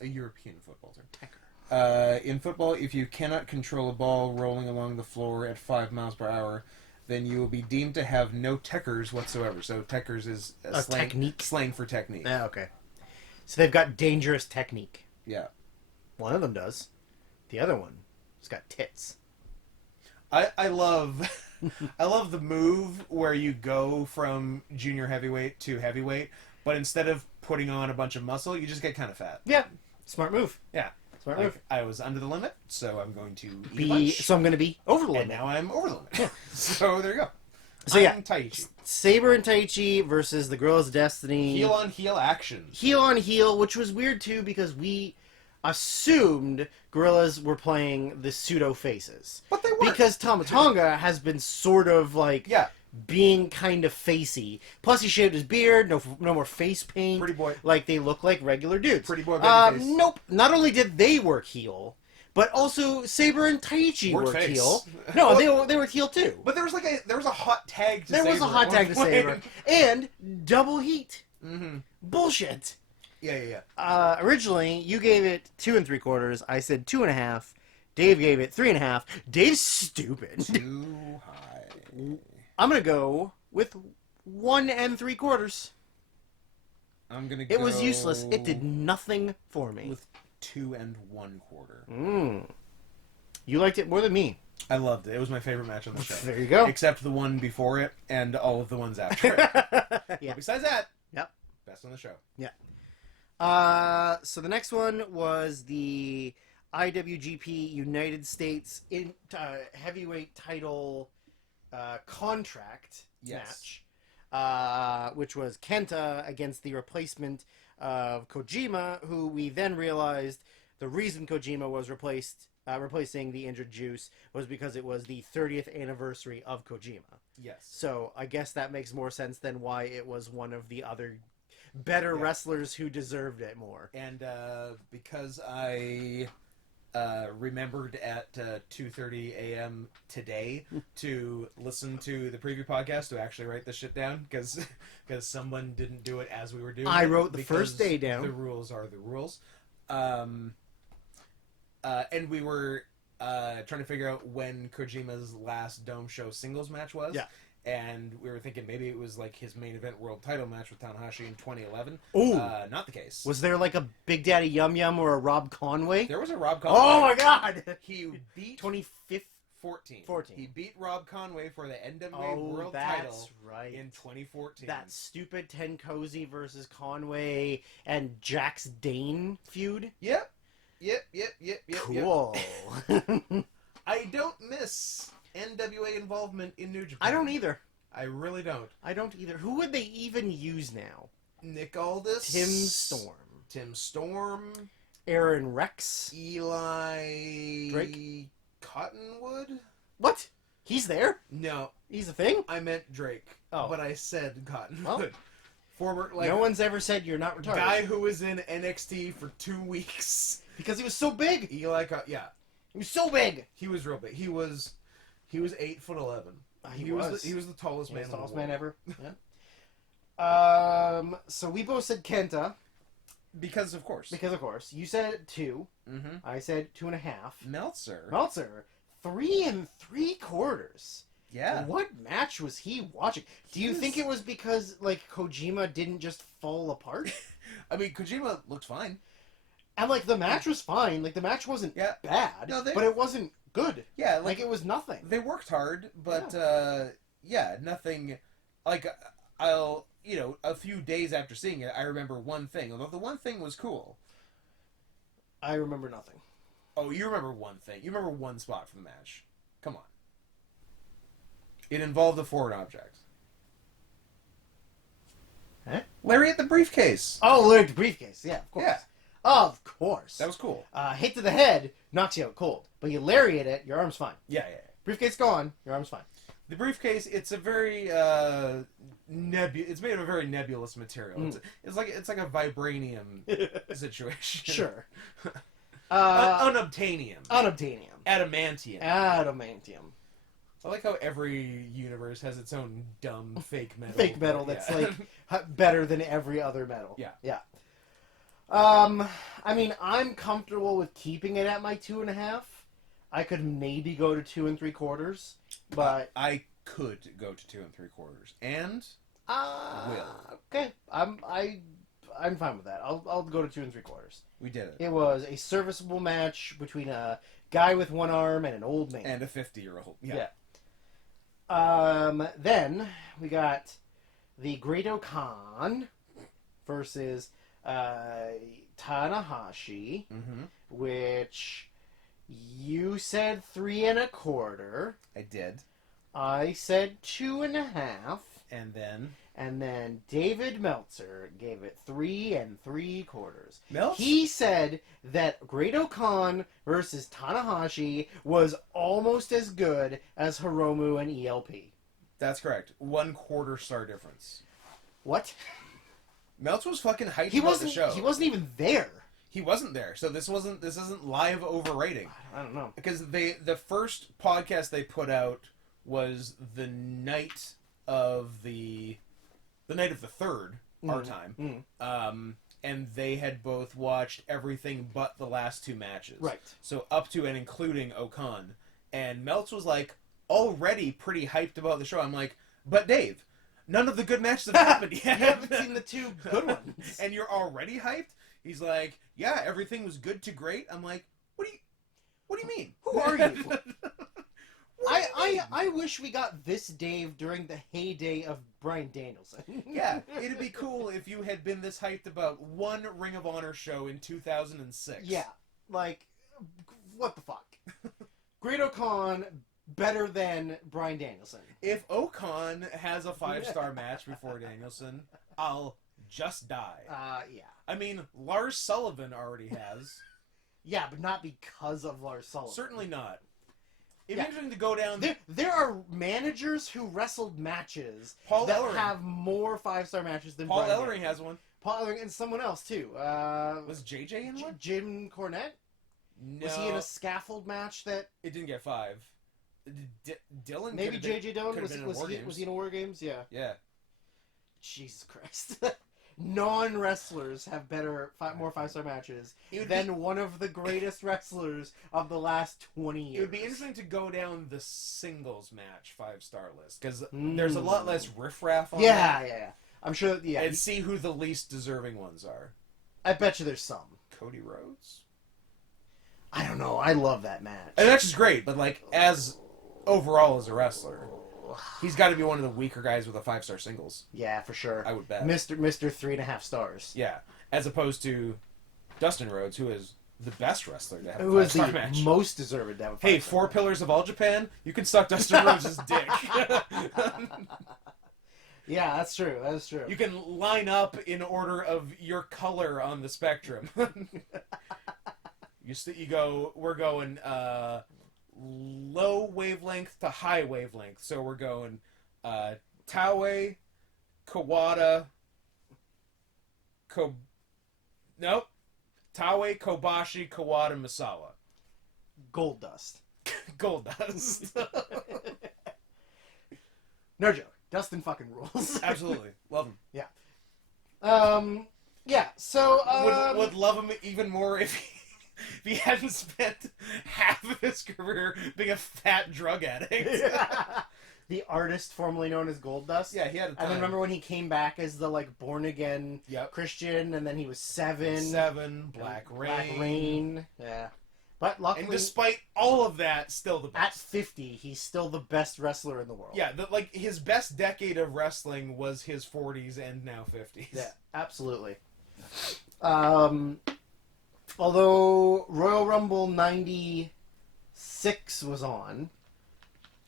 European football term. Tekker. In football, if you cannot control a ball rolling along the floor at 5 miles per hour, then you will be deemed to have no tekkers whatsoever. So tekkers is slang for technique. Yeah, okay. So they've got dangerous technique. Yeah. One of them does. The other one has got tits. I love I love the move where you go from junior heavyweight to heavyweight, but instead of putting on a bunch of muscle, you just get kind of fat. Yeah. Smart move. Yeah. Smart move. I was under the limit, so I'm going to So I'm going to be over the limit. And now I'm over the limit. So there you go. So yeah, Taichi. Saber and Taichi versus the Gorillas of Destiny. Heel on heel action. Heel on heel, which was weird too because we assumed Gorillas were playing the pseudo faces. But they weren't. Because Tama Tonga has been sort of like being kind of facey. Plus he shaved his beard, no more face paint. Pretty boy. Like they look like regular dudes. Pretty boy baby face. Nope. Not only did they work heel, but also Saber and Taichi worked face. heel. No, well, they worked heel too. But there was a hot tag to There Saber. was a hot tag to Saber. And double heat. Mm-hmm. Bullshit. Yeah. Originally, you gave it 2 3/4. I said 2.5. Dave gave it 3.5. Dave's stupid. Too high. I'm gonna go with 1 3/4. I'm gonna go. It was useless. It did nothing for me. With 2 1/4. You liked it more than me. I loved it. It was my favorite match on the show. There you go. Except the one before it and all of the ones after it. Yeah. Besides that, Yep. best on the show. Yeah. So the next one was the IWGP United States heavyweight title contract match, which was Kenta against the replacement of Kojima, who we then realized the reason Kojima was replacing the injured Juice was because it was the 30th anniversary of Kojima. Yes. So I guess that makes more sense than why it was one of the other better wrestlers who deserved it more. And because I remembered at 2:30 a.m. today to listen to the preview podcast to actually write this shit down because someone didn't do it as we were doing it. I wrote the first day down. The rules are the rules. And we were trying to figure out when Kojima's last Dome Show singles match was. Yeah. and we were thinking maybe it was like his main event world title match with Tanahashi in 2011. Ooh. Not the case. Was there like a Big Daddy Yum Yum or a Rob Conway? There was a Rob Conway. Oh my God! He beat 2014. 14. He beat Rob Conway for the NWA World Title right. in 2014. That stupid Tenkozy versus Conway and Jax Dane feud. Yep. Cool. I don't miss NWA involvement in New Japan. I don't either. I really don't. I don't either. Who would they even use now? Nick Aldis. Tim Storm. Aaron Rex. Eli... Drake. Cottonwood? What? He's there? No. He's a thing? I meant Drake. Oh. But I said Cottonwood. Well, former, no one's ever said you're not retarded. Guy who was in NXT for 2 weeks. Because he was so big. Yeah. He was so big. He was real big. He was 8'11". He was the tallest man. The tallest man ever. Yeah. So we both said Kenta. Because of course. You said 2. Mm-hmm. I said 2.5. Meltzer. 3 3/4. Yeah. What match was he watching? Do you think it was because like Kojima didn't just fall apart? I mean, Kojima looked fine. And like the match was fine. Like the match wasn't bad, but it wasn't good. Yeah, like it was nothing. They worked hard, but nothing. Like a few days after seeing it, I remember one thing. Although the one thing was cool. I remember nothing. Oh, you remember one thing. You remember one spot from the match. Come on. It involved a foreign object. Huh? Larry at the briefcase. Oh, Larry at the briefcase. Yeah, of course. Yeah. Of course. That was cool. Hit to the head knocks you out cold. But you lariat it, your arm's fine. Yeah. Briefcase gone, your arm's fine. The briefcase, it's a very it's made of a very nebulous material. Mm. It's like a vibranium situation. Sure. Unobtainium. Adamantium. I like how every universe has its own dumb fake metal. Fake metal that's like better than every other metal. Yeah. I mean, I'm comfortable with keeping it at my 2.5. I could maybe go to 2 3/4, but I could go to 2 3/4, and will. Okay, I'm fine with that. I'll go to 2 3/4. We did it. It was a serviceable match between a guy with one arm and an old man and a 50-year-old. Yeah. Then we got the Great-O-Khan versus Tanahashi, which you said 3 1/4. I did. I said 2.5. And then David Meltzer gave it 3 3/4. Meltzer? He said that Great-O-Khan versus Tanahashi was almost as good as Hiromu and ELP. That's correct. 1/4 star difference. What? Meltzer was fucking hyped about the show. He wasn't even there. He wasn't there, so this isn't live overrating. I don't know. Because the first podcast they put out was the night of the 3rd, our time. And they had both watched everything but the last 2 matches. Right. So up to and including Okan. And Meltz was like already pretty hyped about the show. I'm like, but Dave, none of the good matches have happened yet. You haven't seen the 2 good ones. And you're already hyped? He's like, yeah, everything was good to great. I'm like, what do you mean? Who are you? I wish we got this Dave during the heyday of Bryan Danielson. Yeah, it'd be cool if you had been this hyped about one Ring of Honor show in 2006. Yeah, like, what the fuck? Great-O-Khan better than Bryan Danielson. If Okan has a 5-star match before Danielson, I'll just die. Yeah. I mean, Lars Sullivan already has. Yeah, but not because of Lars Sullivan. Certainly not. It'd be interesting to go down... There are managers who wrestled matches Ellering have more 5-star matches than Paul Bryan Ellering Danielson. has one. Paul Ellering and someone else, too. Was JJ in one? Jim Cornette? No. Was he in a scaffold match that... It didn't get 5. Dylan Maybe JJ Dillon? Was in he in a War Games? Yeah. Yeah. Jesus Christ. non-wrestlers have more 5-star matches than one of the greatest wrestlers of the last 20 years. It would be interesting to go down the singles match 5-star list, because there's a lot less riffraff on that. Yeah. I'm sure, yeah. And see who the least deserving ones are. I bet you there's some. Cody Rhodes? I don't know. I love that match. And that's just great, but like, overall as a wrestler, he's got to be one of the weaker guys with a 5-star singles. Yeah, for sure. I would bet. Mr. 3.5 stars. Yeah, as opposed to Dustin Rhodes, who is the best wrestler to have a 5-star Who is the match. most deserving to have a 5-star Hey, 4 Pillars of All Japan, you can suck Dustin Rhodes' dick. Yeah, that's true. That is true. You can line up in order of your color on the spectrum. You go, we're going low wavelength to high wavelength. So we're going Taue, Kawada, Taue, Kobashi, Kawada, Misawa. Gold Dust. Gold Dust. No joke. Dustin fucking rules. Absolutely. Love him. Yeah, so... Would love him even more if he hadn't spent half of his career being a fat drug addict. The artist formerly known as Gold Dust. Yeah, he had a time. And then remember when he came back as the, like, born-again Christian, and then he was Seven, Black Black Rain. Rain. Yeah. But luckily... And despite all of that, still the best. At 50, he's still the best wrestler in the world. Yeah, his best decade of wrestling was his 40s and now 50s. Yeah, absolutely. Although Royal Rumble 96 was on,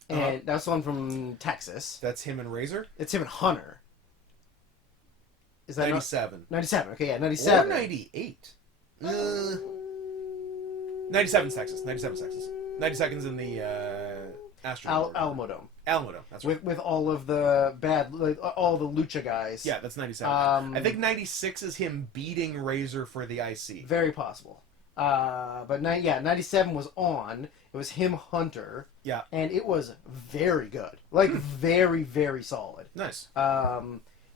and that's the one from Texas. That's him and Razor? It's him and Hunter. Is that 97. 97, okay, yeah, 97. Or 98. 97's Texas. 97's Texas. 92nd's in the Astro. Alamo Dome. Alamo Dome, that's right. With all of the all the lucha guys. Yeah, that's 97. I think 96 is him beating Razor for the IC. Very possible. But 97 was on. It was him, Hunter. Yeah. And it was very good. Like, very, very solid. Nice.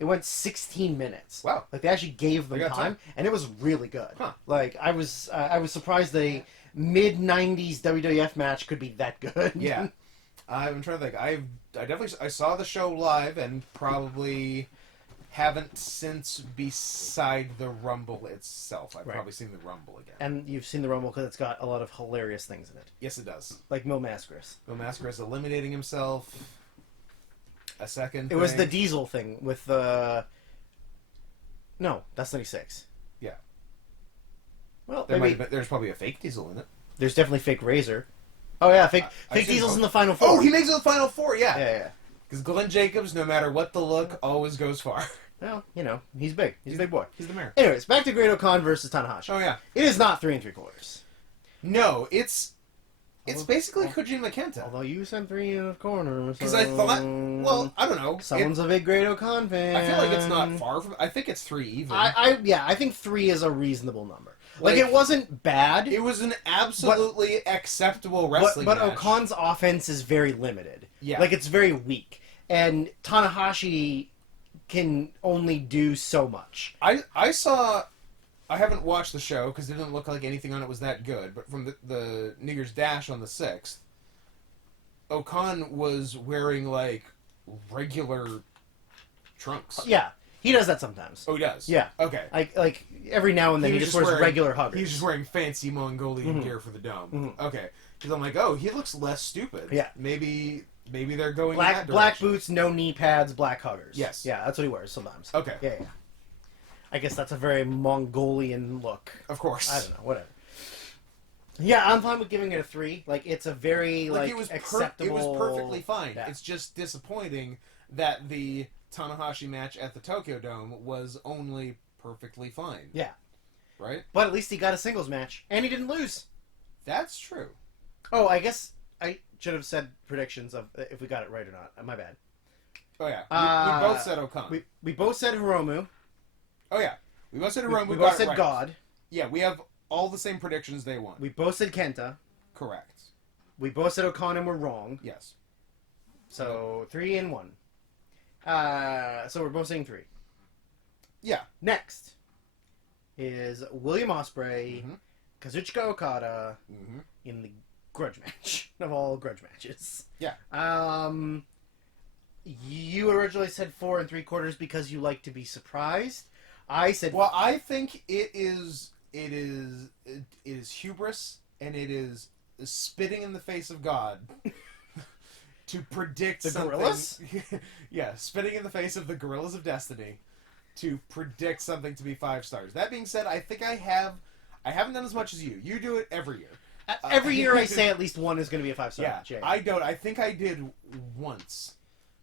It went 16 minutes. Wow. Like, they actually gave them time, and it was really good. Huh. Like, I was surprised a mid-90s WWF match could be that good. Yeah. I'm trying to think. I definitely saw the show live and probably haven't since beside the Rumble itself. I've probably seen the Rumble again. And you've seen the Rumble because it's got a lot of hilarious things in it. Yes, it does. Like Mil Mascaras. Mil Mascaras eliminating himself. A second It was the Diesel thing with the... No, that's 96. Yeah. Well, there's probably a fake Diesel in it. There's definitely fake Razor. Oh, yeah, fake Diesel's in the Final Four. Oh, he makes it to the Final Four, yeah. Yeah. Because Glenn Jacobs, no matter what the look, always goes far. Well, he's big. He's a big boy. He's the mayor. Anyways, back to Great O'Khan versus Tanahashi. Oh, yeah. It is not 3 3/4. No, it's basically Kojima Kenta. Although you said 3 1/4. Because I thought, well, I don't know. Someone's a big Great O'Khan fan. I feel like it's not far from. I think it's 3 even. I think 3 is a reasonable number. Like it wasn't bad. It was an absolutely acceptable wrestling but match. O'Khan's offense is very limited. Yeah. Like it's very weak. And Tanahashi can only do so much. I haven't watched the show because it didn't look like anything on it was that good, but from the New Year's Dash on the 6th, O'Khan was wearing like regular trunks. Yeah. He does that sometimes. Oh, he does? Yeah. Okay. Like every now and then he just wears regular huggers. He's just wearing fancy Mongolian gear for the dome. Mm-hmm. Okay. Because I'm like, oh, he looks less stupid. Yeah. Maybe they're going in that direction. Black boots, no knee pads, black huggers. Yes. Yeah, that's what he wears sometimes. Okay. Yeah. I guess that's a very Mongolian look. Of course. I don't know. Whatever. Yeah, I'm fine with giving it a 3. Like, it's a very, it was acceptable... It was perfectly fine. Yeah. It's just disappointing that the Tanahashi match at the Tokyo Dome was only perfectly fine. Yeah. Right? But at least he got a singles match, and he didn't lose. That's true. Oh, I guess I should have said predictions of if we got it right or not. My bad. Oh, yeah. We both said O'Khan. We both said Hiromu. Oh, yeah. We both said Hiromu. We both said God. Yeah, we have all the same predictions they won. We both said Kenta. Correct. We both said O'Khan and we're wrong. Yes. So 3 and 1. So we're both saying 3. Yeah. Next is William Ospreay, Mhm. Kazuchika Okada Mm-hmm. in the grudge match of all grudge matches. Yeah. You originally said 4 3/4 because you like to be surprised. I said, Well, I think it is hubris, and it is spitting in the face of God to predict The something. gorillas? Yeah, spitting in the face of the gorillas of destiny to predict something to be 5 stars. That being said, I think I haven't done as much as you. You do it every year. every year I say at least one is going to be a 5-star match. Yeah. I don't. I think I did once,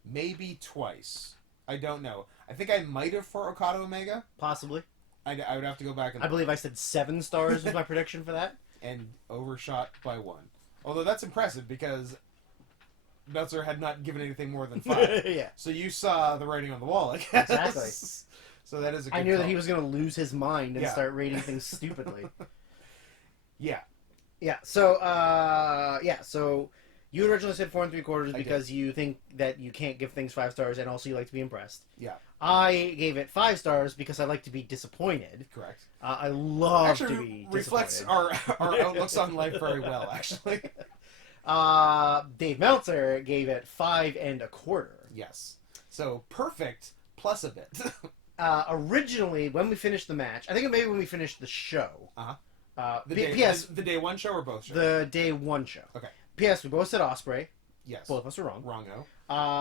maybe twice. I don't know. I think I might have for Okada Omega. Possibly. I would have to go back and I believe I said 7 stars was my prediction for that. and overshot by 1. Although that's impressive because Meltzer had not given anything more than 5. Yeah. So you saw the writing on the wall, I guess. Exactly. So that is a good I knew call. that he was going to lose his mind and Yeah. start rating things stupidly. Yeah. Yeah. So you originally said 4 3/4 I because you think that you can't give things 5 stars, and also you like to be impressed. Yeah. I gave it 5 stars because I like to be disappointed. Correct. I love Actually, to be reflects disappointed. our outlooks on life very well, actually. Dave Meltzer gave it 5 1/4. Yes. So perfect plus a bit. Originally, when we finished the match, I think maybe when we finished the show. Uh-huh. P.S. The day one show or both shows? The day 1 show. Okay. P.S. We both said Ospreay. Yes. Both of us are wrong. Wrongo.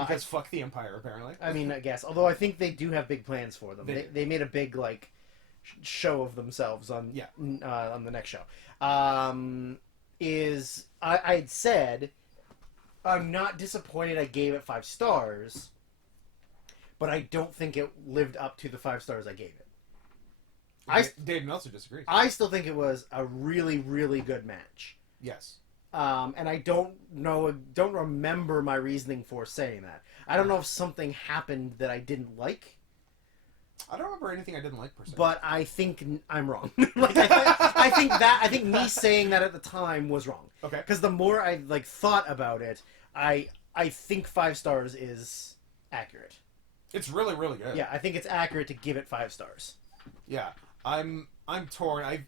Because fuck the Empire, apparently. I mean, I guess. Although I think they do have big plans for them. They made a big show of themselves on on the next show. I'd said I'm not disappointed. I gave it 5 stars, but I don't think it lived up to the 5 stars I gave it. Dave Meltzer disagrees. I still think it was a really, really good match. Yes. And I don't remember my reasoning for saying that. I don't know if something happened that I didn't like. I don't remember anything I didn't like per se. But I think I'm wrong. I think me saying that at the time was wrong. Okay. Because the more I thought about it, I think 5 stars is accurate. It's really, really good. Yeah, I think it's accurate to give it 5 stars. Yeah. I'm torn. I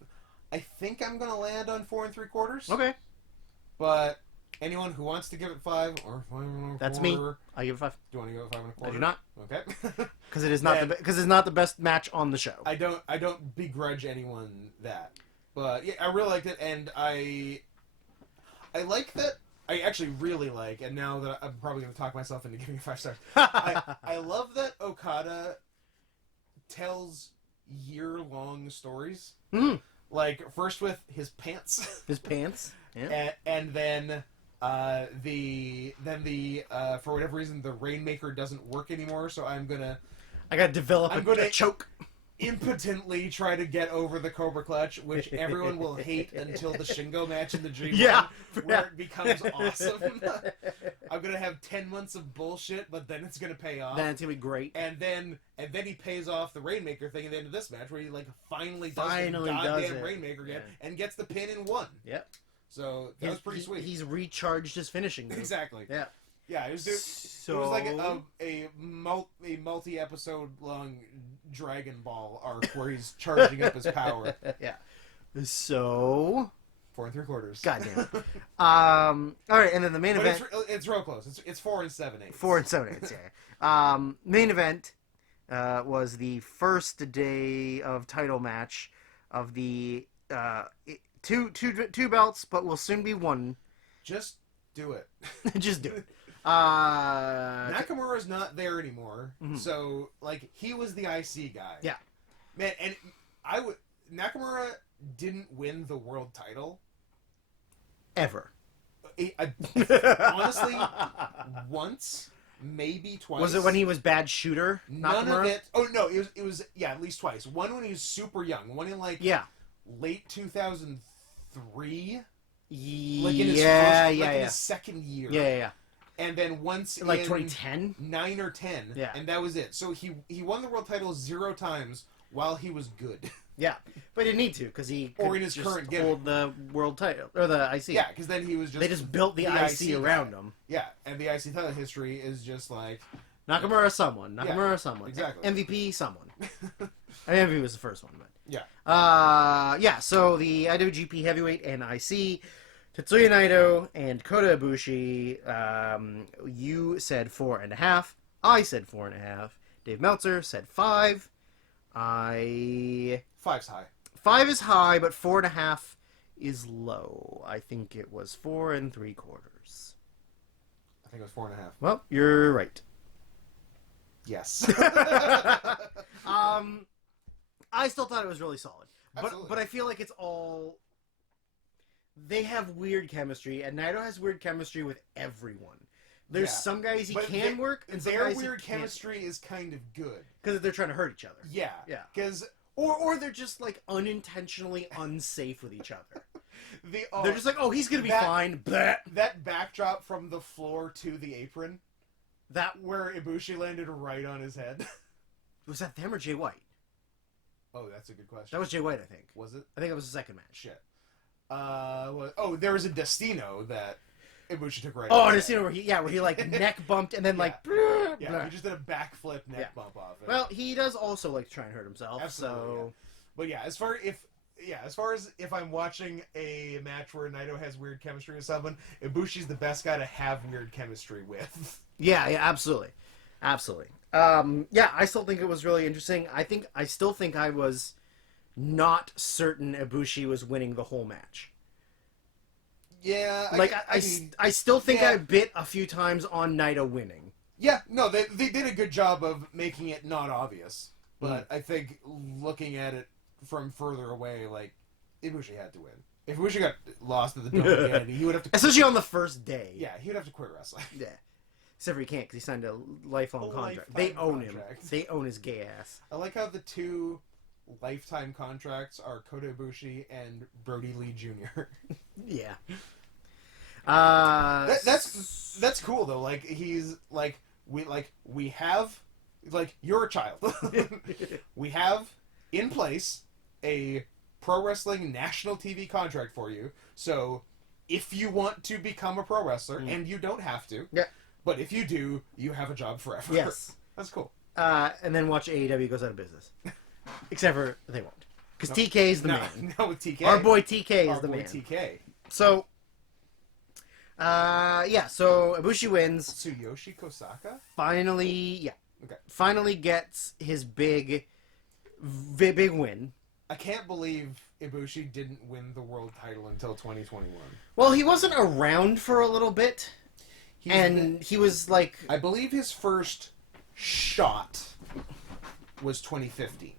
think I'm gonna land on 4 3/4. Okay. But anyone who wants to give it 5 or 5 1/4, That's me. I give it 5. Do you want to go 5 1/4? I do not. Okay. Because it is not because it's not the best match on the show. I don't begrudge anyone that, but yeah, I really liked it, and I like that. I actually really like, and now that I'm probably going to talk myself into giving it 5 stars. I love that Okada tells year-long stories. Mm. Like first with his pants, His pants. Yeah. and then the for whatever reason the Rainmaker doesn't work anymore, so I gotta develop a choke. impotently try to get over the Cobra Clutch, which everyone will hate until the Shingo match in the Dream Yeah. where it becomes awesome. I'm gonna have 10 months of bullshit, but then it's gonna pay off. Then it's gonna be great. And then he pays off the Rainmaker thing at the end of this match, where he finally does the does goddamn it. Rainmaker again Yeah. and gets the pin in 1. Yep. So that was pretty sweet. He's recharged his finishing move. Exactly. Yeah. Yeah, it was like a multi-episode long Dragon Ball arc where he's charging up his power. Yeah. So 4 3/4. goddamn. All right, and then the main But event. it's real close. It's 4 7/8. 4 7/8. Yeah. Main event was the first day of title match of the two belts, but will soon be one. Just do it. Just do it. Nakamura's not there anymore, Mhm. so he was the IC guy. Yeah. Man, and Nakamura didn't win the world title. Ever. Honestly, once, maybe twice. Was it when he was bad shooter? None Nakamura? of it. Oh no, it was at least twice. One when he was super young. One in Yeah. late 2003. Yeah, In his yeah, in yeah. his second year. Yeah. And then once Like in 2010? 9 or 10. Yeah. And that was it. So he won the world title 0 times while he was good. Yeah. But he didn't need to, because he Or could in his just current gimmick. hold the world title, or the IC. Yeah, because then he was just... They just built the IC guy. around him. Yeah, and the IC title history is just like... Nakamura someone. Yeah, Nakamura someone. exactly. MVP someone. MVP was the first one, but yeah. So the IWGP Heavyweight NIC, Tetsuya Naito and Kota Ibushi. You said 4.5. I said 4.5. Dave Meltzer said 5. 5's high. 5 is high, but 4.5 is low. I think it was 4 3/4. I think it was 4.5. Well, you're right. Yes. I still thought it was really solid, Absolutely. but I feel like it's all. They have weird chemistry, and Naito has weird chemistry with everyone. There's some guys he can work, and some their guys weird he can't. Chemistry is kind of good Because they're trying to hurt each other. Yeah, Yeah. Because Or they're just like unintentionally unsafe with each other. they're They're just like, oh, he's gonna be fine. Bleh. That backdrop from the floor to the apron, That where Ibushi landed right on his head. was that them or Jay White? Oh, that's a good question. That was Jay White, I think. Was it? I think it was the second match. Shit. There was a Destino that Ibushi took right. Oh, off and his a scene where he like neck bumped and then like. head. Yeah, bleh. he just did a backflip neck bump off it. Well, he does also like to try and hurt himself. Absolutely, So. But yeah, as far as if I'm watching a match where Naito has weird chemistry with someone, Ibushi's the best guy to have weird chemistry with. Yeah, absolutely. Yeah, I still think it was really interesting. I still think I was not certain Ibushi was winning the whole match. Yeah, I still think I bit a few times on Naito winning. Yeah, no, they did a good job of making it not obvious. But I think looking at it from further away, like, Ibushi had to win. If Ibushi got lost at the Dome again, he would have to... Especially on the first day. Yeah, he would have to quit wrestling. Yeah. Except for he can't because he signed a lifelong contract. Lifetime They own contract. him. They own his gay ass. I like how the two lifetime contracts are Kota Ibushi and Brody Lee Jr. Yeah. That's cool though. Like he's like we have like you're a child. We have in place a pro wrestling national TV contract for you. So if you want to become a pro wrestler, and you don't have to, but if you do, you have a job forever. Yes. That's cool. And then watch AEW goes out of business. Except for they won't. Because TK is the man. No, with TK. Our boy TK is the man. TK. So, so Ibushi wins. Tsuyoshi Kosaka? Finally, Okay. Finally gets his big win. I can't believe Ibushi didn't win the world title until 2021. Well, he wasn't around for a little bit. He was like... I believe his first shot was 2015.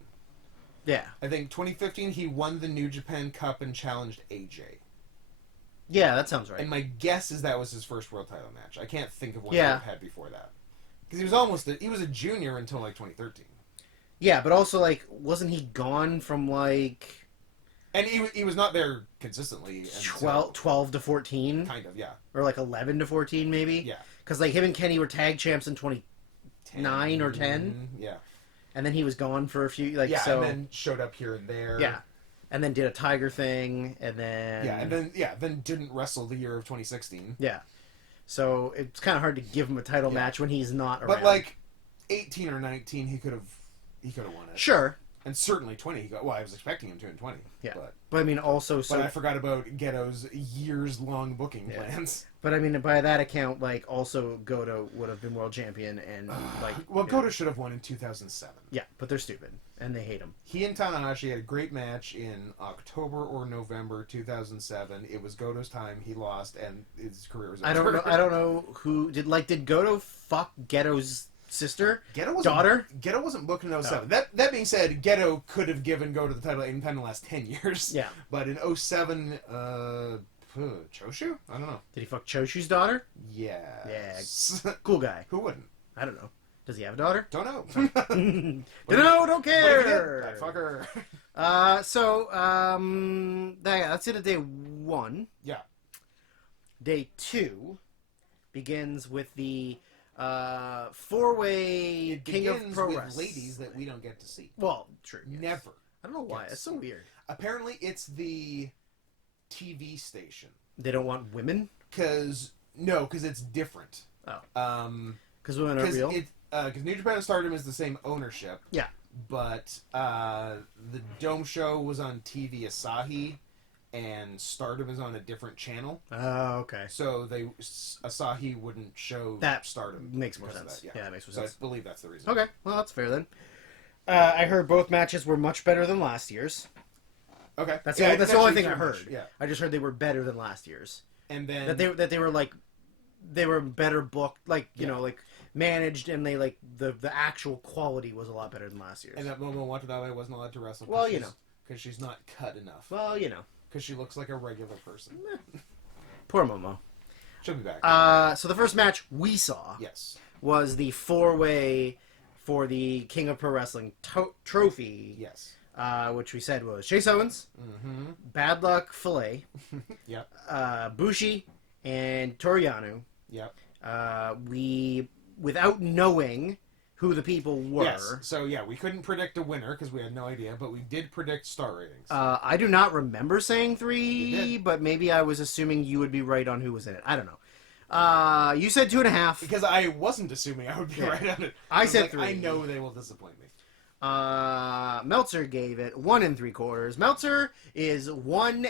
Yeah. I think 2015 he won the New Japan Cup and challenged AJ. Yeah, that sounds right. And my guess is that was his first world title match. I can't think of one Yeah. he had before that. Because he was a junior until like 2013. Yeah, but also like wasn't he gone from like And he was not there consistently until 12 to 14? Kind of, yeah. Or like 11 to 14 maybe? Yeah. Cuz like him and Kenny were tag champs in 29 or 10. Yeah. And then he was gone for a few and then showed up here and there. Yeah. And then did a Tiger thing, and then... then didn't wrestle the year of 2016. Yeah. So it's kind of hard to give him a title match when he's not around. But like 18 or 19, he could have won it. Sure. And certainly 20. I was expecting him to in 20. Yeah. But I mean, also... But I forgot about Ghetto's years-long booking plans. But I mean, by that account, like, also Goto would have been world champion, and like... Well, Goto should have won in 2007. Yeah, but they're stupid, and they hate him. He and Tanahashi had a great match in October or November 2007. It was Goto's time. He lost, and his career was over. I don't know who... Did Goto fuck Ghetto's sister? Daughter? Ghetto wasn't booked in 07. No. That being said, Ghetto could have given Goto the title anytime in the last 10 years. Yeah. But in 07, Choshu? I don't know. Did he fuck Choshu's daughter? Yes. Yeah. Cool guy. Who wouldn't? I don't know. Does he have a daughter? Don't know. Don't know, don't care. I'd fuck her. That's it of day 1. Yeah. Day 2 begins with the 4-way King of Pro with Wrestling. ladies that we don't get to see. Well, true. Yes. Never. I don't know why. It's so weird. Apparently, it's the TV station. They don't want women? Because it's different. Oh. Because women are real? Because New Japan and Stardom is the same ownership. Yeah. but the Dome Show was on TV Asahi, and Stardom is on a different channel. Oh, okay. So Asahi wouldn't show That Stardom. makes more because of sense. that, Yeah, that makes more So sense. I believe that's the reason. Okay, well, that's fair then. I heard both matches were much better than last year's. Okay. That's Yeah, the only thing I pretty heard. much, yeah. I just heard they were better than last year's. And then That they were like, they were better booked, like you know, like managed, and they like the actual quality was a lot better than last year's. and that Momo Watanabe wasn't allowed to wrestle. Well, you know, because she's not cut enough. well, you know, Because she looks like a regular person. poor Momo. She'll be back. So the first match we saw Yes. was the 4-way for the King of Pro Wrestling trophy. Yes. Which we said was Chase Owens, Mm-hmm. Bad Luck Fale, Yep. Bushi, and Toriano. Yep. We, without knowing who the people were, Yes. So yeah, we couldn't predict a winner because we had no idea, but we did predict star ratings. I do not remember saying You 3, did. but maybe I was assuming you would be right on who was in it. I don't know. You said 2.5. Because I wasn't assuming I would be Yeah. right on it. I was said like, 3. I know they will disappoint me. Meltzer gave it 1 3/4. Meltzer is 1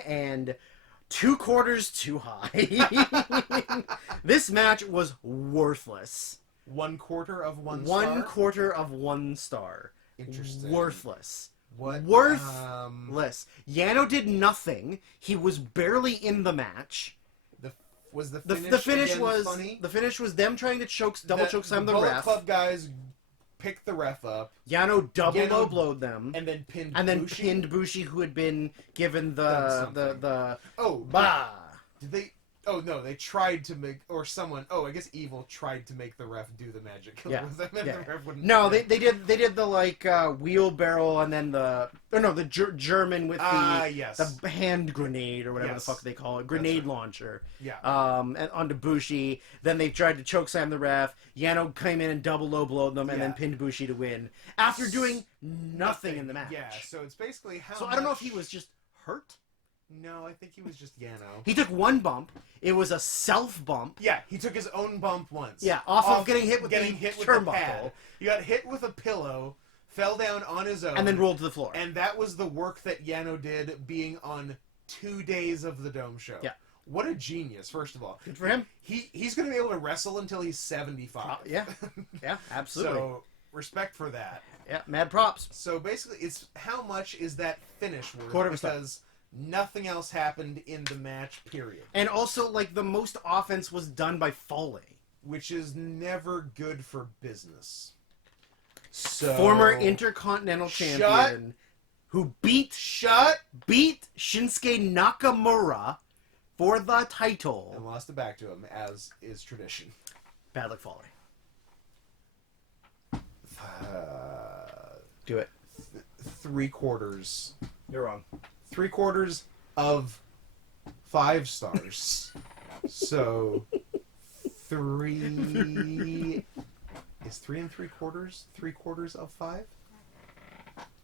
2/4 too high. This match was worthless. 1/4 of one One star? quarter of 1 star. Interesting. Worthless. What? Worthless. Yano did nothing. He was barely in the match. Was the The finish, finish again was funny? the finish was them trying to double choke slam the Bullet ref. Club guys picked the ref up Yano double Yano- low blowed them, and then pinned and then Bushi. pinned Bushi, who had been given Done the Oh, bah. did they? Oh no, they tried to make, or someone. Oh, I guess Evil tried to make the ref do the magic. Yeah. Was that meant Yeah. the ref wouldn't? No, they did the like wheelbarrow and then the German with yes. the hand grenade or whatever Yes. the fuck they call it, grenade right. launcher. Yeah. And onto Bushi. Then they tried to choke slam the ref. Yano came in and double low blowed them and then Yeah. pinned Bushi to win after doing nothing in the match. Yeah. So it's basically how. So I don't know if much- he was just hurt. No, I think he was just Yano. He took one bump. It was a self bump. Yeah, he took his own bump once. Yeah, off of getting hit with the the turnbuckle. pad. He got hit with a pillow, fell down on his own, And then rolled to the floor. And that was the work that Yano did, being on 2 days of the Dome Show. Yeah. What a genius! First of all, Good for him. He's going to be able to wrestle until he's 75. Yeah. Yeah, absolutely. So respect for that. Yeah, mad props. So basically, it's how much is that finish worth? Quarter of a star. Because nothing else happened in the match. Period. And also, like, the most offense was done by Fale. Which is never good for business. So Former Intercontinental Champion who beat Shinsuke Nakamura for the title. and lost it back to him, as is tradition. Bad luck Fale. Do it. 3/4. You're wrong. 3/4 of 5 stars. So 3 is 3 3/4 3/4 of 5.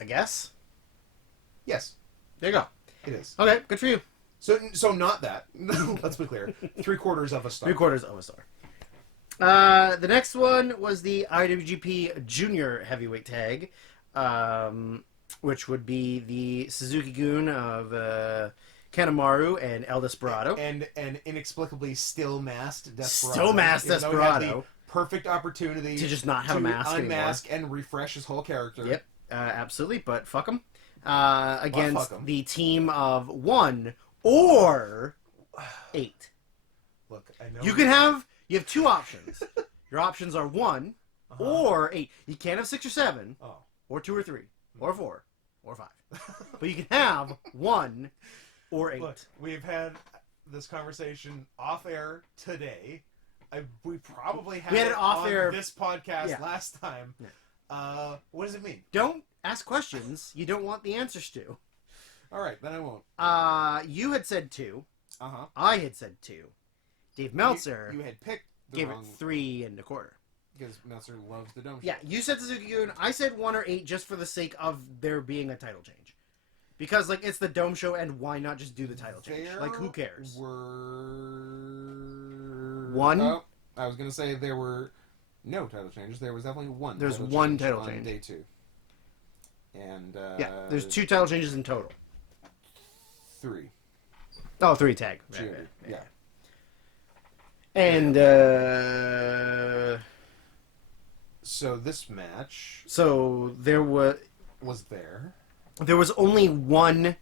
I guess. Yes, There you go. it is. Okay, good for you. So not that. Let's be clear. 3/4 of a star. 3/4 of a star. The next one was the IWGP Junior Heavyweight Tag, which would be the Suzuki-gun of Kanemaru and El Desperado. And inexplicably still masked Desperado. Still masked even though he had Desperado. the perfect opportunity To just not have a mask unmask and refresh his whole character. Yep, absolutely, but fuck them. Against fuck 'em. the team of 1 or 8. Look, I know You have 2 options. Your options are 1 or 8. You can't have 6 or 7, Oh. or 2 or 3, or 4, or 5. But you can have 1 or 8. Look, we've had this conversation off air today. We probably had, We had it off on air. this podcast Yeah. last time. Yeah. What does it mean? Don't ask questions you don't want the answers to. All right, then I won't. You had said 2. Uh-huh. I had said 2. Dave Meltzer You had picked the gave wrong... it 3 1/4. Because Meltzer loves the Dome Show. Yeah, you said Suzuki-gun. I said 1 or 8 just for the sake of there being a title change. Because, like, it's the Dome Show, and why not just do the title change? Like, who cares? Were... 1? Oh, I was going to say there were no title changes. There was definitely one. There's one title on change. day 2. And there's 2 title changes in total. 3. Oh, 3 tag. Right. Yeah. And so this match so there was there was only 1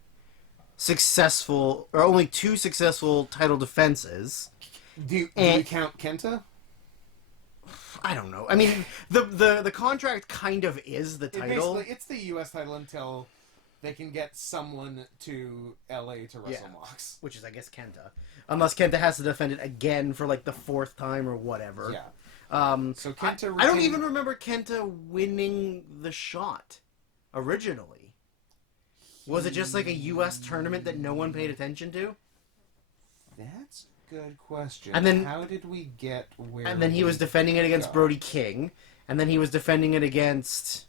successful, or only 2 successful title defenses. Do you count Kenta? I don't know. I mean, the contract kind of is the title. Basically, it's the U.S. title until they can get someone to L.A. to wrestle Mox. Which is, I guess, Kenta. Unless Kenta has to defend it again for, like, the 4th time or whatever. Yeah. So Kenta I don't even remember Kenta winning the shot originally. Was it just, like, a U.S. tournament that no one paid attention to? That's a good question. And then, how did we get where... And then he was defending it against Brody King. And then he was defending it against...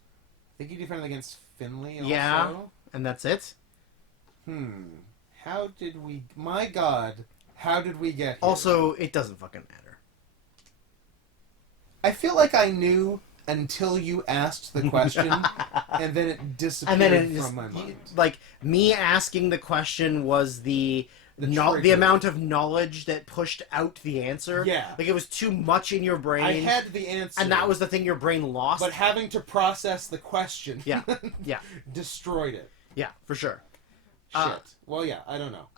I think he defended against Finlay also. Yeah, and that's it. How did we... My God, how did we get here? Also, it doesn't fucking matter. I feel like I knew until you asked the question, and then it disappeared from my mind. Like, me asking the question was the amount of knowledge that pushed out the answer. Yeah. Like, it was too much in your brain. I had the answer. And that was the thing your brain lost. But having to process the question yeah. destroyed it. Yeah, for sure. Shit. Well, yeah, I don't know.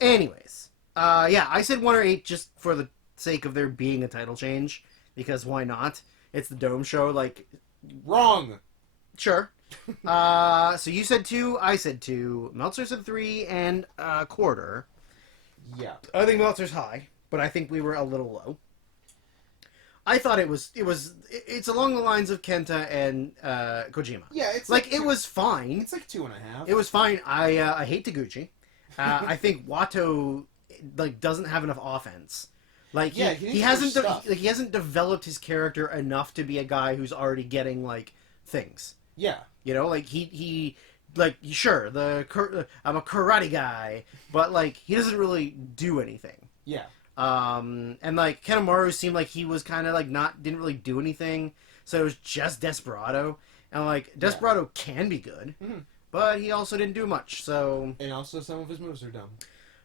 Anyways. I said 1 or 8 just for the sake of there being a title change. Because why not? It's the Dome show, like... Wrong! Sure. So you said 2, I said 2, Meltzer said 3, and a quarter. Yeah. I think Meltzer's high, but I think we were a little low. I thought it's along the lines of Kenta and Kojima. Yeah, it's like it was fine. It's like 2.5. It was fine. I hate Taguchi. I think Watto doesn't have enough offense. Like he hasn't developed his character enough to be a guy who's already getting like things. Yeah. You know, like he sure, I'm a karate guy, but like he doesn't really do anything. Yeah. And like Kanemaru seemed like he was kind of like didn't really do anything, so it was just Desperado, and like Desperado can be good, but he also didn't do much. So and also some of his moves are dumb.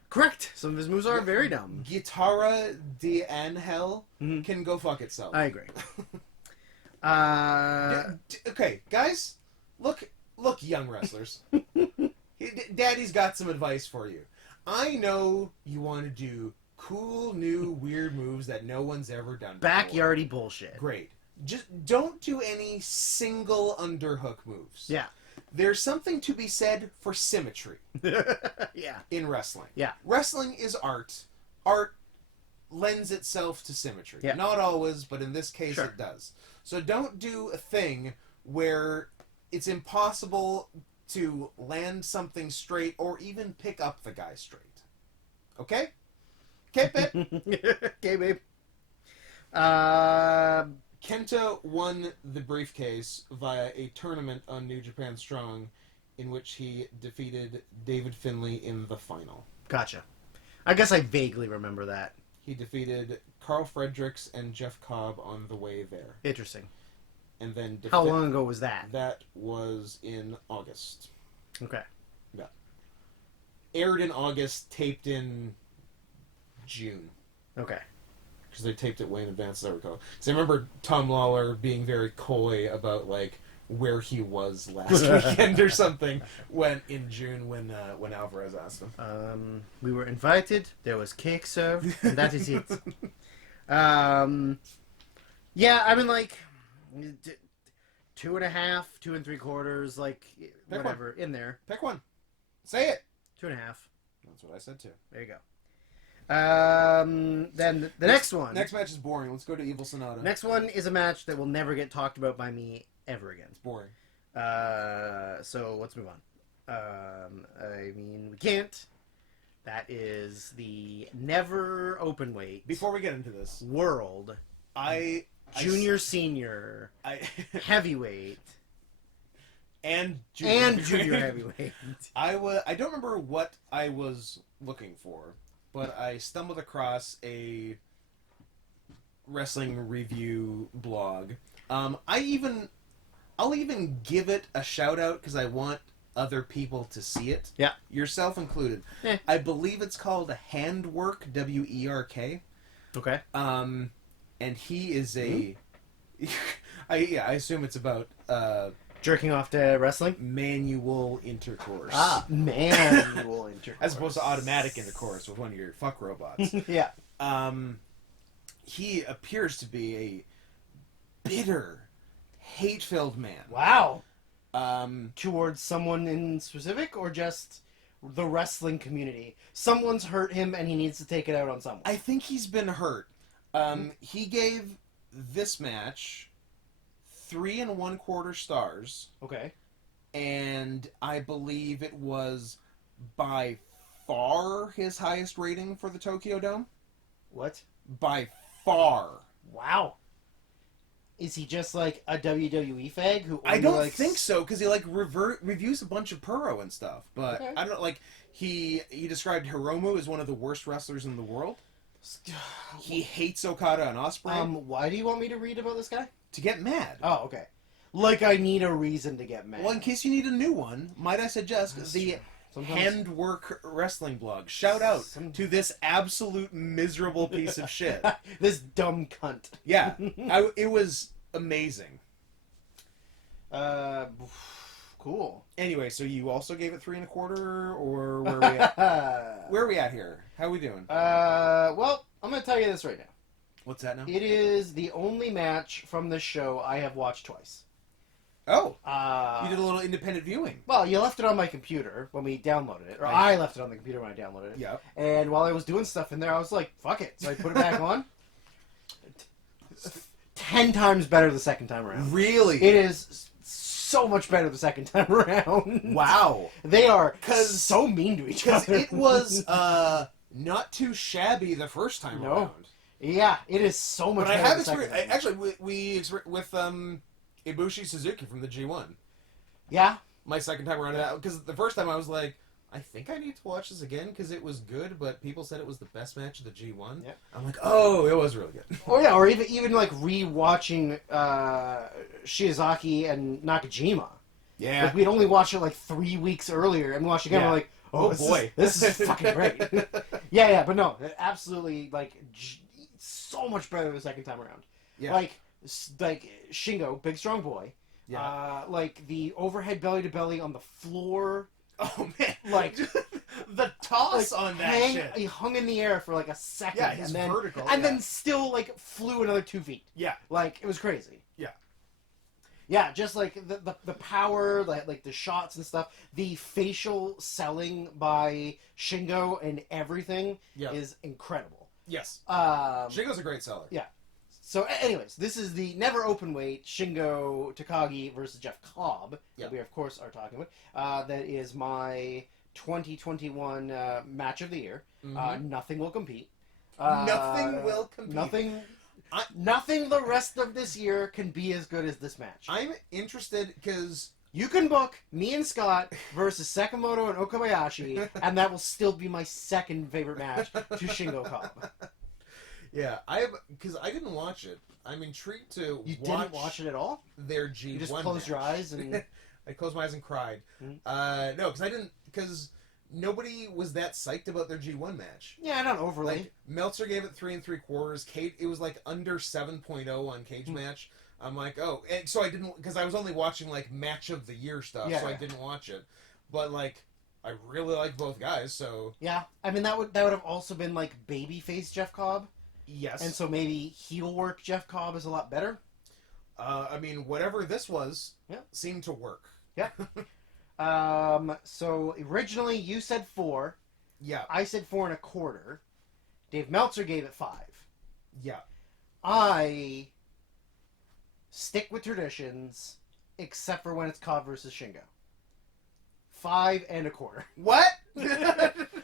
Correct. Some of his moves are very dumb. Guitarra de Angel can go fuck itself. I agree. Okay, guys, look, young wrestlers. Daddy's got some advice for you. I know you want to do cool, new, weird moves that no one's ever done before. Backyardy bullshit. Great. Just don't do any single underhook moves. Yeah. There's something to be said for symmetry. Yeah. In wrestling. Yeah. Wrestling is art. Art lends itself to symmetry. Yeah. Not always, but in this case it does. So don't do a thing where it's impossible to land something straight or even pick up the guy straight. Okay? Okay, babe? Okay, babe. Kenta won the briefcase via a tournament on New Japan Strong in which he defeated David Finlay in the final. Gotcha. I guess I vaguely remember that. He defeated Carl Fredericks and Jeff Cobb on the way there. Interesting. And then how long ago was that? That was in August. Okay. Yeah. Aired in August, taped in June. Okay. Because they taped it way in advance, as I recall. Because I remember Tom Lawler being very coy about like where he was last weekend or something in June when Alvarez asked him. We were invited. There was cake served, and that is it. Yeah, I mean like 2.5, 2 3/4, like Pick whatever one. In there. Pick one. Say it. 2.5. That's what I said too. There you go. Then the next one. Next match is boring. Let's go to Evil Sonata. Next one is a match that will never get talked about by me ever again. It's boring. So let's move on. I mean, we can't. That is the never open weight. Before we get into this, world, junior, senior, heavyweight, and junior heavyweight. I don't remember what I was looking for, but I stumbled across a wrestling review blog. I even I'll even give it a shout out because I want other people to see it. Yeah. Yourself included. Eh. I believe it's called Handwork, WERK. Okay. And he is a. I assume it's about Jerking off to wrestling? manual intercourse. Manual intercourse. As opposed to automatic intercourse with one of your fuck robots. Yeah. He appears to be a bitter, hate-filled man. Wow. Um, Towards someone in specific, or just the wrestling community? Someone's hurt him, and he needs to take it out on someone. I think he's been hurt. He gave this match 3 1/4 stars, Okay. and I believe it was by far his highest rating for the Tokyo Dome. What? By far. Wow. Is he just like a WWE fag who? I only don't likes... think so, because he like reviews a bunch of Puro and stuff. But Okay. I don't like. He described Hiromu as one of the worst wrestlers in the world. He hates Okada and Ospreay. Why do you want me to read about this guy? To get mad. Oh, okay. Like I need a reason to get mad. Well, in case you need a new one, might I suggest That's the true. Sometimes... Handwork Wrestling blog. Shout out to this absolute miserable piece of shit. This dumb cunt. Yeah, it was amazing. Cool. Anyway, so you also gave it 3 1/4, or where are we at? Where are we at here? How are we doing? Well, I'm gonna tell you this right now. What's that now? It is the only match from this show I have watched twice. Oh, You you did a little independent viewing. Well, you left it on my computer when we downloaded it, or I left it on the computer when I downloaded it. Yeah. And while I was doing stuff in there, I was like, "Fuck it!" So I put it back on. 10 times better the second time around. Really? It is so much better the second time around. Wow. They are so mean to each Because other. it was not too shabby the first time around. Yeah, it is so much But I better have the second experienced. time. Actually, we with Ibushi Suzuki from the G1. Yeah. My second time around, because the first time I was like, I think I need to watch this again because it was good, but people said it was the best match of the G1. Yeah. I'm like, oh, it was really good. Or yeah, or even like re-watching Shiozaki and Nakajima. Yeah. Like we'd only watched it like 3 weeks earlier, and we watched it again. Yeah. We're like, Oh boy, this is fucking great. Yeah, but no, absolutely like so much better the second time around. Yeah. Like Shingo, big strong boy. Yeah. Like the overhead belly to belly on the floor. Oh man, Like the toss on that shit. He hung in the air for like a second. Yeah, he's and then, vertical. And yeah. then still like flew another 2 feet. Yeah. Like it was crazy. Yeah. Yeah, just like the power, like the shots and stuff, the facial selling by Shingo and everything is incredible. Yes. Shingo's a great seller. Yeah. So, anyways, this is the never open weight Shingo Takagi versus Jeff Cobb that we of course are talking about. That is my 2021 match of the year. Mm-hmm. Nothing will compete. Nothing will compete. Nothing the rest of this year can be as good as this match. I'm interested because you can book me and Scott versus Sakamoto and Okabayashi, and that will still be my second favorite match to Shingo Cobb. Yeah, because I didn't watch it. I'm intrigued to You didn't watch it at all? Their G1 You just closed your eyes and... I closed my eyes and cried. Mm-hmm. No, because nobody was that psyched about their G1 match. Yeah, not overly. Like, Meltzer gave it 3 3/4. It was like under 7.0 on Cage Match. I'm like, oh, and so I didn't, because I was only watching like match of the year stuff, so I didn't watch it. But like, I really like both guys, so yeah. I mean, that would have also been like babyface Jeff Cobb. Yes. And so maybe heel work Jeff Cobb is a lot better. I mean, whatever this was, seemed to work. Yeah. So originally you said 4. Yeah. I said 4 1/4. Dave Meltzer gave it 5. Yeah. I stick with traditions, except for when it's Cobb versus Shingo. 5 1/4. What?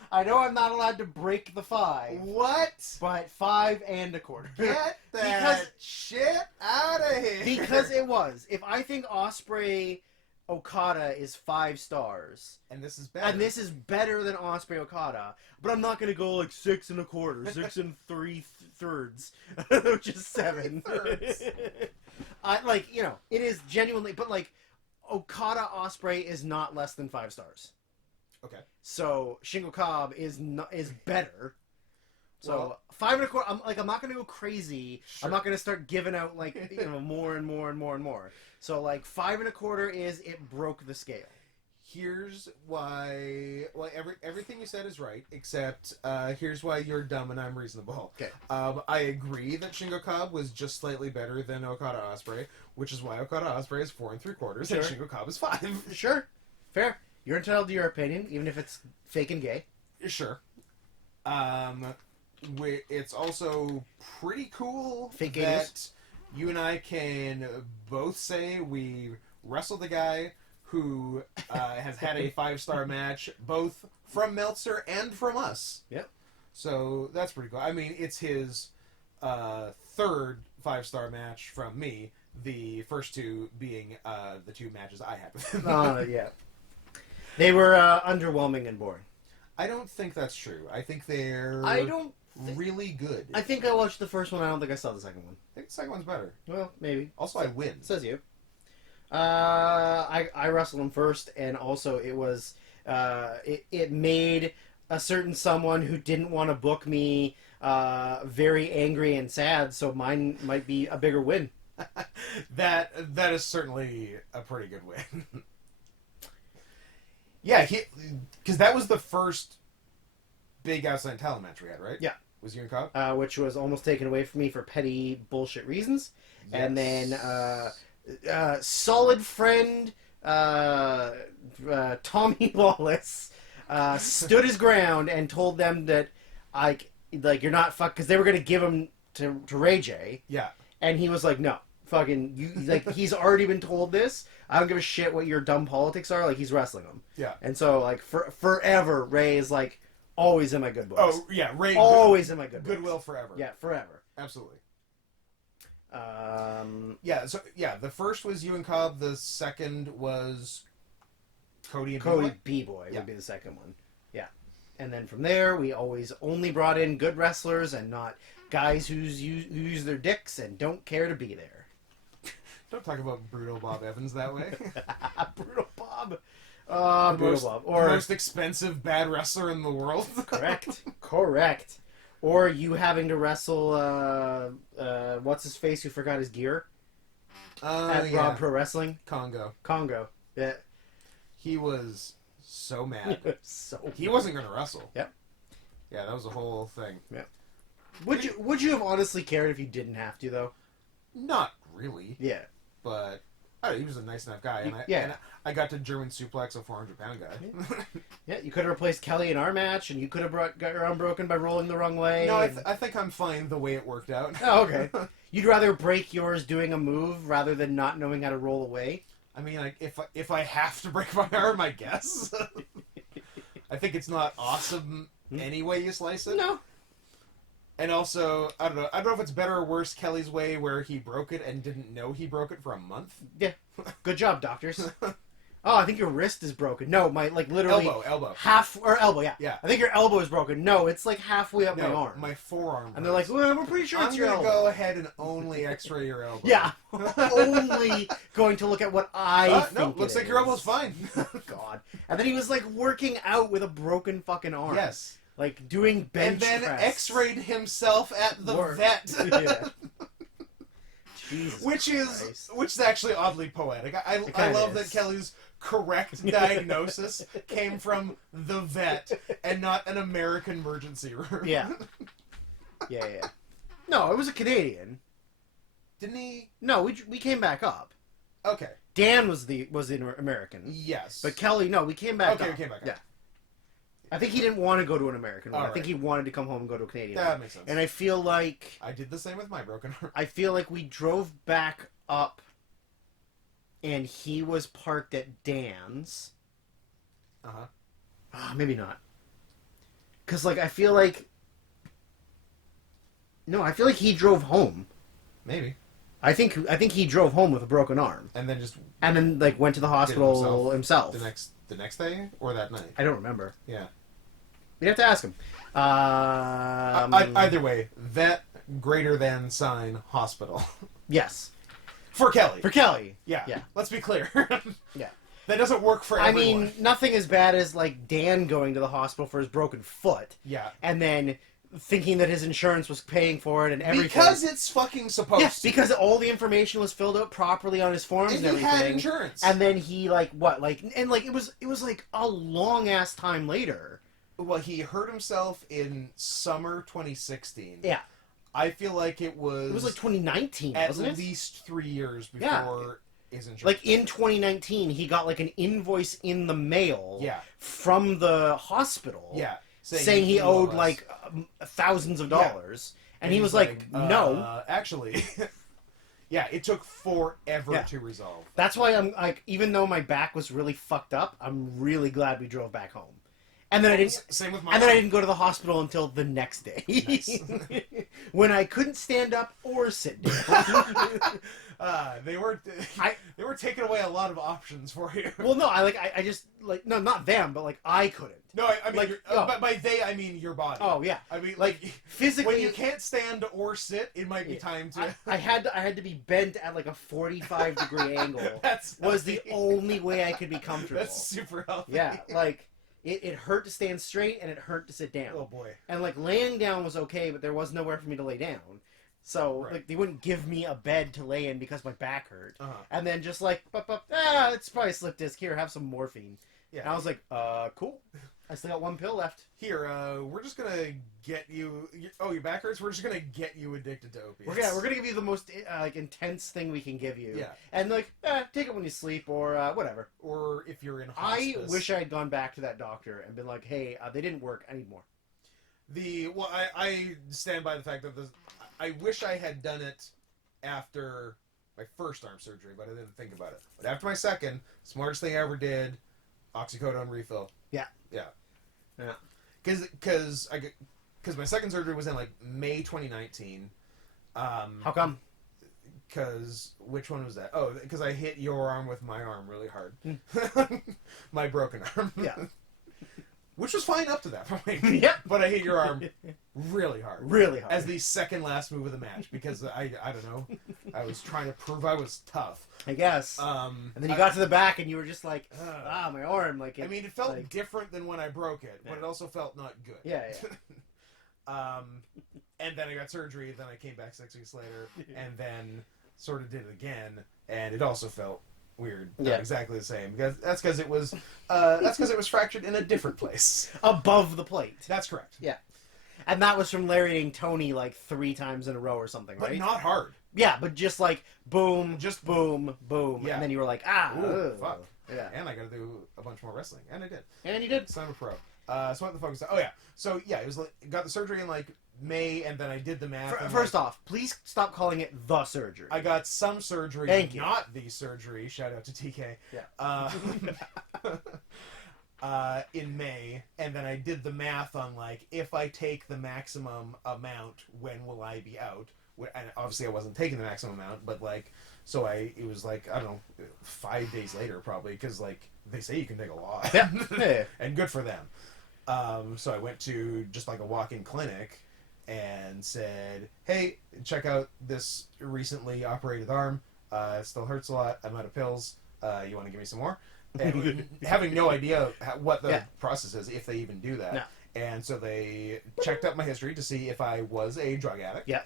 I know I'm not allowed to break the 5. What? But 5 1/4. Get that shit out of here. Because it was. If I think Ospreay Okada is 5 stars, and this is better, than Ospreay Okada, but I'm not gonna go like 6 1/4, 6 3/3, which is 7. it is genuinely, but like Okada Osprey is not less than 5 stars. Okay. So Shingo Cobb is better. So Well, 5.25. I'm not gonna go crazy. Sure. I'm not gonna start giving out more and more and more and more. So like 5.25 is it broke the scale. Here's why. Well, everything you said is right, except here's why you're dumb and I'm reasonable. Okay. I agree that Shingo Cobb was just slightly better than Okada Osprey, which is why Okada Osprey is 4.75, Sure. and Shingo Cobb is 5. Sure, fair. You're entitled to your opinion, even if it's fake and gay. Sure. It's also pretty cool Fake that gayness. you and I can both say we wrestled a guy who has had a 5-star match, both from Meltzer and from us. Yep. So that's pretty cool. I mean, it's his third 5-star match from me. The first 2 being the 2 matches I had with him. Yeah. They were underwhelming and boring. I don't think that's true. I think they're really good. I think I watched the first one. I don't think I saw the second one. I think the second one's better. Well, maybe. Also, I win. Says you. I wrestled him first, and also it was it made a certain someone who didn't want to book me very angry and sad. So mine might be a bigger win. that is certainly a pretty good win. Yeah, because that was the first big outside talent match we had, right? Yeah. Was you and Cobb? Which was almost taken away from me for petty bullshit reasons. Yes. And then solid friend Tommy Lawless stood his ground and told them that you're not fuck, because they were gonna give him to Ray J. Yeah. And he was like, no, fucking you, he's already been told this. I don't give a shit what your dumb politics are. Like, he's wrestling him. Yeah. And so forever Ray is always in my good books. Oh yeah, Ray. Always in my good books. Goodwill forever. Yeah, forever. Absolutely. Yeah. So the first was you and Cobb. The second was Cody and Cody B-Boy? B-Boy Yeah. would be the second one. Yeah. And then from there, we always only brought in good wrestlers and not guys who use their dicks and don't care to be there. Don't talk about Brutal Bob Evans that way. Brutal Bob. The Brutal most, Bob. the Or most expensive bad wrestler in the world. correct. Or you having to wrestle what's his face who forgot his gear at yeah. Raw Pro Wrestling? Congo. Yeah. He was so mad. So He wasn't going to wrestle. Yep. Yeah, that was a whole thing. Would you have honestly cared if you didn't have to though? Not really, Yeah. but he was a nice enough guy, and I got to German suplex a 400-pound guy. Yeah, you could have replaced Kelly in our match, and you could have got your arm broken by rolling the wrong way. No, I think I'm fine the way it worked out. Oh, okay. You'd rather break yours doing a move rather than not knowing how to roll away? I mean, if I have to break my arm, I guess. I think it's not awesome any way you slice it. No. And also, I don't know if it's better or worse Kelly's way, where he broke it and didn't know he broke it for a month. Yeah. Good job, doctors. Oh, I think your wrist is broken. No, my literally elbow. half or elbow. Yeah. Yeah. I think your elbow is broken. No, it's halfway up my arm. My forearm. And they're like, well, we're pretty sure it's your I'm elbow. gonna go ahead and only X-ray your elbow. Yeah. Only going to look at what I think. No, looks like your elbow's fine. God. And then he was working out with a broken fucking arm. Yes. Doing bench and then press. X-rayed himself at the vet. Yeah. Jesus which is actually oddly poetic. I love that Kelly's correct diagnosis came from the vet and not an American emergency room. Yeah. Yeah. No, it was a Canadian. Didn't he? No, we came back up. Okay. Dan was the American. Yes. But Kelly, no, we came back up. Okay, we came back up. Yeah. I think he didn't want to go to an American one. All I think right. he wanted to come home and go to a Canadian That one. makes sense. And I feel like I did the same with my broken arm. I feel like we drove back up and he was parked at Dan's. Maybe not. Because, I feel like... No, I feel like he drove home. Maybe. I think he drove home with a broken arm. And then just... And then, went to the hospital himself. The next day? Or that night? I don't remember. Yeah. You'd have to ask him. Either way, vet greater than sign hospital. Yes. For Kelly. For Kelly. Yeah. Yeah. Let's be clear. Yeah. That doesn't work for I everyone. mean, nothing as bad as, like, Dan going to the hospital for his broken foot. Yeah. And then thinking that his insurance was paying for it and everything. Because it's fucking supposed Yes, to. because all the information was filled out properly on his forms and everything. he had insurance. And then he, like, what? Like, and, like, it was like, a long-ass time later. Well, he hurt himself in summer 2016. Yeah. I feel like it was... It was, like, 2019, at wasn't it? least 3 years before... Yeah. His insurance. Like, in 2019, he got, like, an invoice in the mail from the hospital saying he owed, like, thousands of dollars. And he was like, no. Actually, yeah, it took forever to resolve. That's why I'm, like, even though my back was really fucked up, I'm really glad we drove back home. And then I didn't. Same with my. And then I didn't go to the hospital until the next day, Nice. when I couldn't stand up or sit down. They were taking away a lot of options for you. Well, no, I just like no, not them, but like I couldn't. No, I mean, like, but by they I mean your body. Oh yeah, I mean, like physically, when you can't stand or sit, it might be time to. I had to be bent at like a 45-degree angle. That's was the only way I could be comfortable. That's super healthy. Yeah, like. It hurt to stand straight and it hurt to sit down. Oh boy. And like laying down was okay, but there was nowhere for me to lay down. So like they wouldn't give me a bed to lay in because my back hurt. And then just like, it's probably a slip disc. Here, have some morphine. Yeah. And I was like, cool. I still got one pill left. Here, we're just gonna get you. Oh, your back hurts. We're just gonna get you addicted to opiates. We're gonna give you the most like intense thing we can give you. Yeah. And like, take it when you sleep or whatever. Or if you're in hospice. I wish I had gone back to that doctor and been like, hey, they didn't work. I need more. I stand by the fact that I wish I had done it after my first arm surgery, but I didn't think about it. But after my second, smartest thing I ever did, oxycodone refill. Yeah. Because my second surgery was in like May 2019. How come? Because which one was that? Oh, because I hit your arm with my arm really hard. My broken arm. Yeah. Which was fine up to that point. Yep. But I hit your arm really hard. Really hard. As the second last move of the match because I don't know. I was trying to prove I was tough. I guess. And then you got to the back and you were just like, my arm. Like I mean, it felt different than when I broke it, but it also felt not good. Yeah. And then I got surgery. Then I came back 6 weeks later, and then sort of did it again, and it also felt weird. Not exactly the same. That's because it was fractured in a different place above the plate. That's correct. Yeah. And that was from lariating Tony like 3 times in a row or something, right? But not hard. Yeah, but just like boom, just boom, boom, yeah. And then you were like, ooh, fuck. Yeah. And I got to do a bunch more wrestling, and I did. And you did. So I'm a pro. So what the fuck was that? Oh yeah. So yeah, it was like got the surgery in like May, and then I did the math. First off, please stop calling it the surgery. I got some surgery, Thank you. not the surgery. Shout out to TK. Yeah. In May, and then I did the math on like if I take the maximum amount, when will I be out? And obviously I wasn't taking the maximum amount, but like so it was like I don't know 5 days later probably because like they say you can take a lot. Yeah. And good for them. So I went to just like a walk-in clinic and said, hey, check out this recently operated arm. It still hurts a lot. I'm out of pills. You want to give me some more? And having no idea what the process is, if they even do that. No. And so they checked up my history to see if I was a drug addict. Yeah.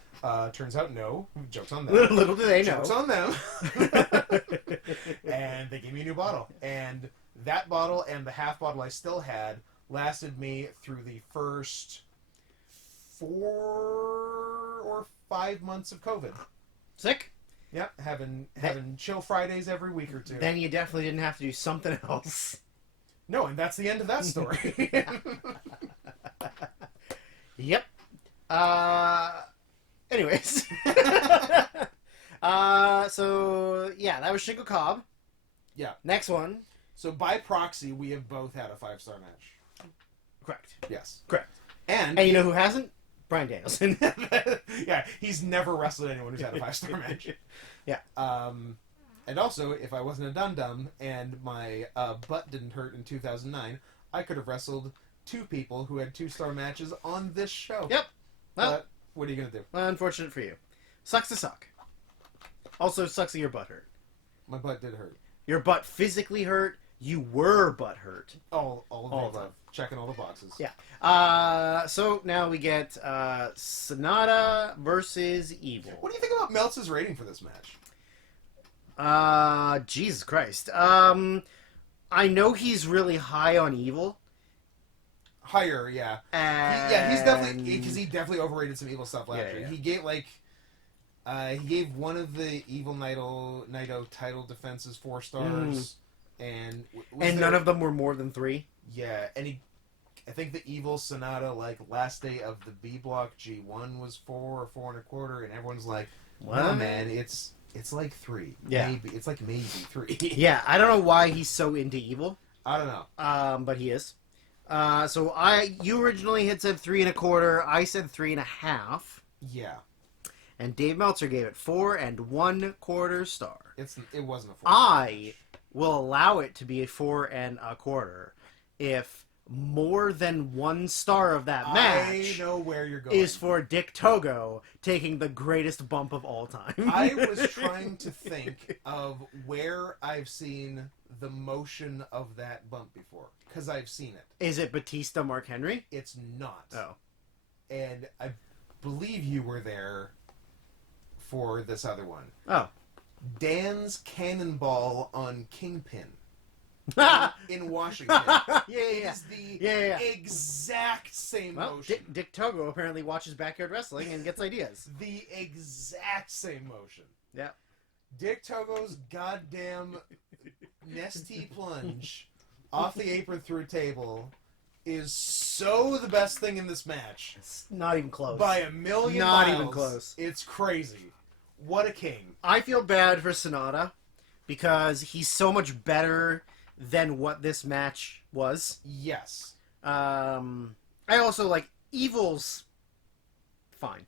Turns out no. Joke's on them. Little do they know. Joke's on them. And they gave me a new bottle. And that bottle and the half bottle I still had lasted me through the first 4 or 5 months of COVID. Sick? Yep, having chill Fridays every week or two. Then you definitely didn't have to do something else. No, and that's the end of that story. Yep. Anyways. So, yeah, that was Shingo Cobb. Yeah. Next one. So, by proxy, we have both had a 5-star match. Correct. Yes. Correct. And you know who hasn't? Brian Danielson. Yeah, he's never wrestled anyone who's had a 5-star match. Yeah. And also, if I wasn't a dum-dum and my butt didn't hurt in 2009, I could have wrestled 2 people who had 2-star matches on this show. Yep. Well, but what are you going to do? Unfortunate for you. Sucks to suck. Also, sucks that your butt hurt. My butt did hurt. Your butt physically hurt. You were butt hurt. All of the All above. Checking all the boxes. Yeah. So now we get Sonata versus Evil. What do you think about Meltz's rating for this match? Jesus Christ. I know he's really high on Evil. Higher, yeah. And... He's definitely, because he definitely overrated some Evil stuff last year. Yeah. He gave he gave one of the Evil Naito title defenses 4 stars, and none of them were more than 3. Yeah, and I think the Evil Sonata last day of the B block G1 was 4 or 4 1/4, and everyone's like, what? "No, man, it's like 3. Yeah, maybe 3." Yeah, I don't know why he's so into Evil. I don't know. But he is. So you originally had said 3 1/4. I said 3.5. Yeah. And Dave Meltzer gave it 4 1/4 star. It wasn't a 4. I will allow it to be a 4 1/4 if more than 1 star of that match I know where you're going. is for Dick Togo taking the greatest bump of all time. I was trying to think of where I've seen the motion of that bump before, because I've seen it. Is it Batista Mark Henry? It's not. Oh. And I believe you were there for this other one. Oh. Dan's cannonball on Kingpin in Washington. Yeah. Is the exact same motion. Dick Togo apparently watches Backyard Wrestling and gets ideas. The exact same motion. Yeah. Dick Togo's goddamn Nestea plunge off the apron through a table is so the best thing in this match. It's not even close. By a million Not miles. even close. It's crazy. What a king. I feel bad for Sonata because he's so much better than what this match was. Yes. I also Evil's fine.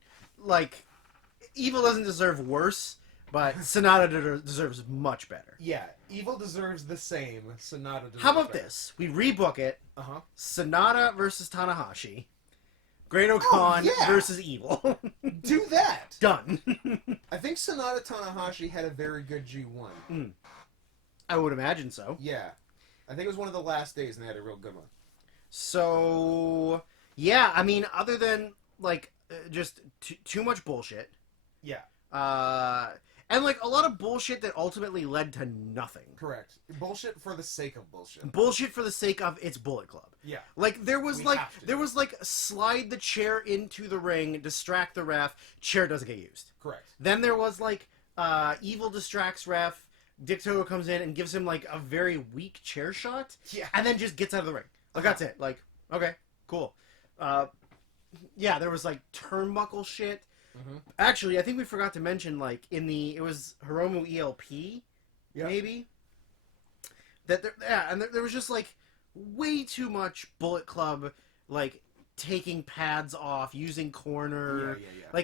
Evil doesn't deserve worse, but Sonata deserves much better. Yeah. Evil deserves the same. Sonata deserves How about better. this? We rebook it. Uh-huh. Sonata versus Tanahashi. Great-O-Khan versus Evil. Do that. Done. I think Sonata Tanahashi had a very good G1. I would imagine so. Yeah. I think it was one of the last days and they had a real good one. So, yeah, I mean, other than, just too much bullshit. Yeah. And, a lot of bullshit that ultimately led to nothing. Correct. Bullshit for the sake of bullshit. Bullshit for the sake of it's Bullet Club. Yeah. There was slide the chair into the ring, distract the ref, chair doesn't get used. Correct. Then there was Evil distracts ref, Dick Togo comes in and gives him a very weak chair shot. Yeah. And then just gets out of the ring. That's it. Okay, cool. Yeah, there was turnbuckle shit. Mm-hmm. Actually, I think we forgot to mention it was Hiromu ELP, maybe. There was just way too much Bullet Club taking pads off, using corner. Yeah.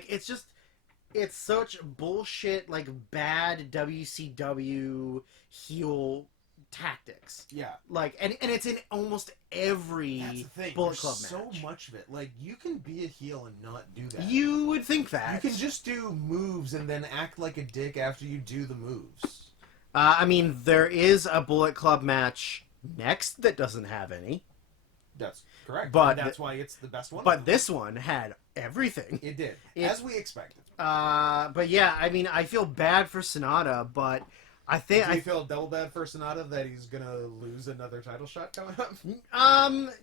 It's such bullshit bad WCW heel tactics. Yeah. And it's in almost every That's the thing. Bullet Club There's match. so much of it. You can be a heel and not do that. You would think that. You can just do moves and then act like a dick after you do the moves. I mean, there is a Bullet Club match next that doesn't have any. That's correct. But and that's why it's the best one. But this one had everything. It did. As we expected. But yeah, I mean, I feel bad for Sonata, but I think Do you feel double bad for Sonata that he's gonna lose another title shot coming up?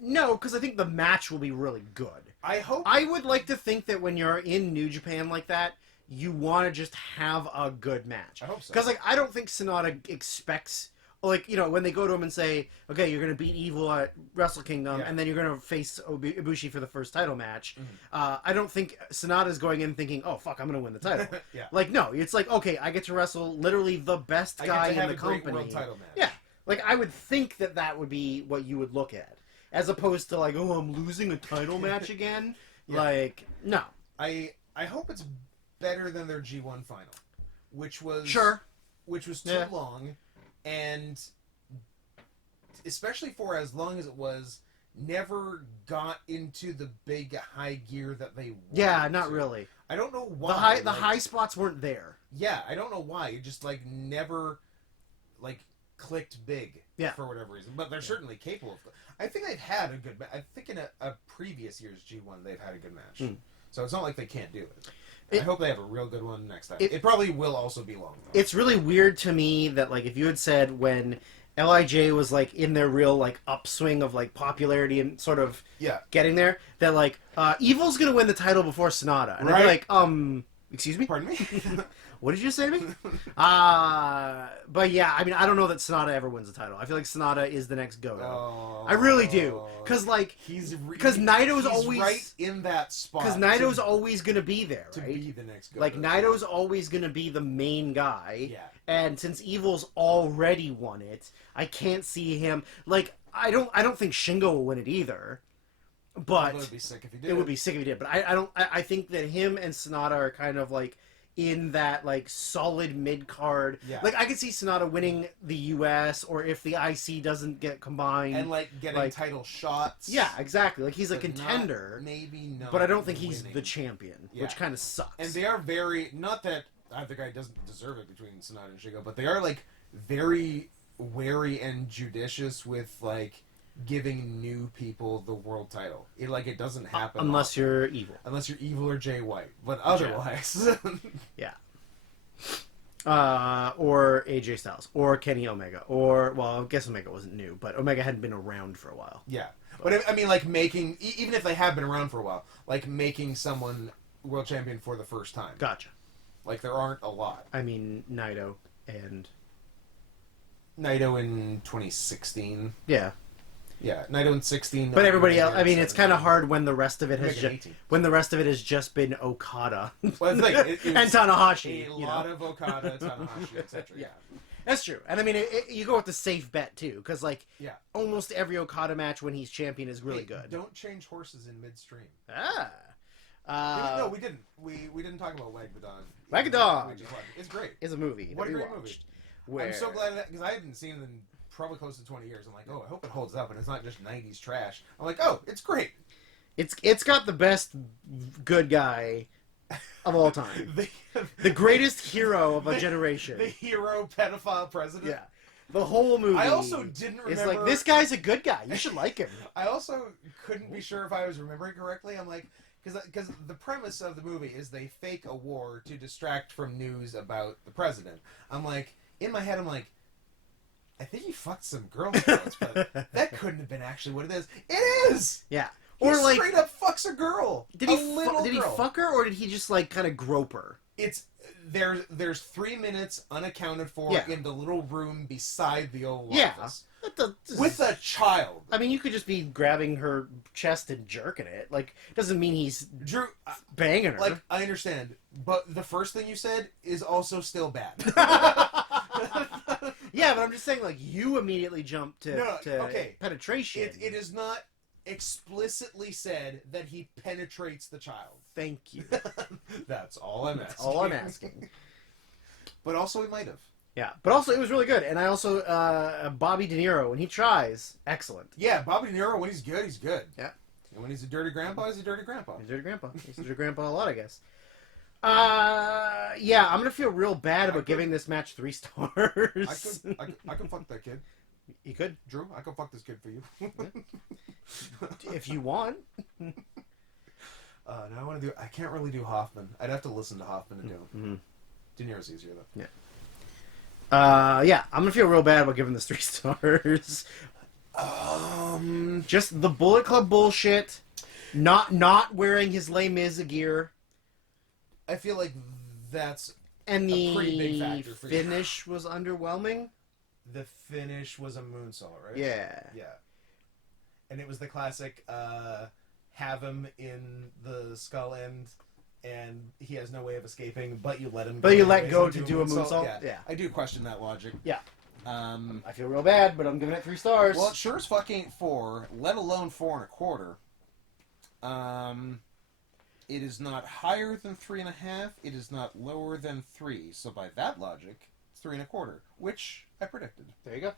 No, because I think the match will be really good. I hope. I would like to think that when you're in New Japan like that, you want to just have a good match. I hope so. Because I don't think Sonata expects when they go to him and say, okay, you're going to beat Evil at Wrestle Kingdom, and then you're going to face Ibushi for the first title match. Mm-hmm. I don't think Sonata's going in thinking, oh, fuck, I'm going to win the title. Yeah. No, it's okay, I get to wrestle literally the best guy in the company. Great world title match. Yeah. I would think that would be what you would look at. As opposed to, oh, I'm losing a title match again? Yeah. No. I hope it's better than their G1 final, which was too long. And especially for as long as it was, never got into the big high gear that they wanted Yeah, not to. really. I don't know why. The high spots weren't there. Yeah, I don't know why. It just, like, never, like, clicked big for whatever reason. But they're certainly capable of... I think they've had a good... I think in a previous year's G1, they've had a good match. So it's not like they can't do it. I hope they have a real good one next time. It probably will also be long, though. It's really weird to me that, like, if you had said when LIJ was, like, in their real, like, upswing of, like, popularity and sort of getting there, that, like, Evil's gonna win the title before Sonata. And I'd be like, excuse me? Pardon me? What did you say to me? But yeah, I mean, I don't know that Sonata ever wins the title. I feel like Sonata is the next go-go. I really do. Because, like, because Naito's always... right in that spot. Because Naito's always going to be there, right? To be the next go-go. Like, Naito's always going to be the main guy. Yeah. And since Evil's already won it, I can't see him... Like, I don't think Shingo will win it either. But... It would be sick if he did. It would be sick if he did. But I think that him and Sonata are kind of, like... in that, like, solid mid-card. Yeah. Like, I could see Sonata winning the U.S., or if the IC doesn't get combined. And, like, getting title shots. Yeah, exactly. Like, he's a contender. Not but I don't think he's winning. the champion, which kind of sucks. And they are very... Not that either guy doesn't deserve it between Sonata and Shingo, but they are, like, very wary and judicious with, like... giving new people the world title. It doesn't happen unless often. You're Evil. Unless you're Evil or Jay White. But otherwise... Yeah. Or AJ Styles. Or Kenny Omega. Or, well, I guess Omega wasn't new, but Omega hadn't been around for a while. Yeah. But, I mean, like, making... Even if they have been around for a while, like, making someone world champion for the first time. Gotcha. Like, there aren't a lot. I mean, Naito and... Naito in 2016. Yeah. Yeah, Naito in 16. But everybody else, I mean, it's kind of hard when the rest of it has just been Okada well, it's like, and Tanahashi. A lot of Okada, Tanahashi, etc. Yeah, that's true. And I mean, you go with the safe bet too, because like almost every Okada match when he's champion is really good. Don't change horses in midstream. No, we didn't. We didn't talk about Wagwadon. Wagwadon. It's great. It's a movie. What a great movie. I'm so glad that because I hadn't seen it in probably close to 20 years. I'm like, oh, I hope it holds up and it's not just 90s trash. I'm like, oh, it's great. It's got the best good guy of all time. the greatest hero of a generation. The hero pedophile president. Yeah. The whole movie. I also didn't remember. It's like, this guy's a good guy. You should like him. I also couldn't be sure if I was remembering correctly. I'm like, because the premise of the movie is they fake a war to distract from news about the president. I'm like, in my head, I'm like, I think he fucked some girl scouts, but that couldn't have been actually what it is. It is! Yeah. Or he like straight up fucks a girl. Did he fuck her, or did he just like kind of grope her? It's there's 3 minutes unaccounted for in the little room beside the Oval Office. With a child. I mean, you could just be grabbing her chest and jerking it. Like, doesn't mean he's banging her. Like, I understand, but the first thing you said is also still bad. Yeah, but I'm just saying, like, you immediately jumped to penetration. It is not explicitly said that he penetrates the child. Thank you. That's all I'm asking. All I'm asking. But also, he might have. Yeah, but also, it was really good. And I also, Bobby De Niro, when he tries, excellent. Yeah, Bobby De Niro, when he's good, he's good. Yeah. And when he's a dirty grandpa, he's a dirty grandpa. He's a dirty grandpa. He's a dirty grandpa a lot, I guess. Yeah, I'm gonna feel real bad about giving this match 3 stars. I could fuck that kid. You could, Drew. I could fuck this kid for you. If you want. No, I want to do. I can't really do Hoffman. I'd have to listen to Hoffman to do him. Mm-hmm. De Niro's easier though. Yeah, I'm gonna feel real bad about giving this 3 stars. Just the Bullet Club bullshit. Not wearing his Les Mis gear. I feel like that's a pretty big factor for finish was underwhelming. The finish was a moonsault, right? Yeah. Yeah. And it was the classic have him in the skull end and he has no way of escaping, but you let him go. But you let go to do a moonsault? Yeah. I do question that logic. Yeah. I feel real bad, but I'm giving it 3 stars. Well, it sure as fuck ain't 4, let alone 4 1/4. It is not higher than 3.5. It is not lower than 3. So by that logic, it's 3 1/4, which I predicted. There you go.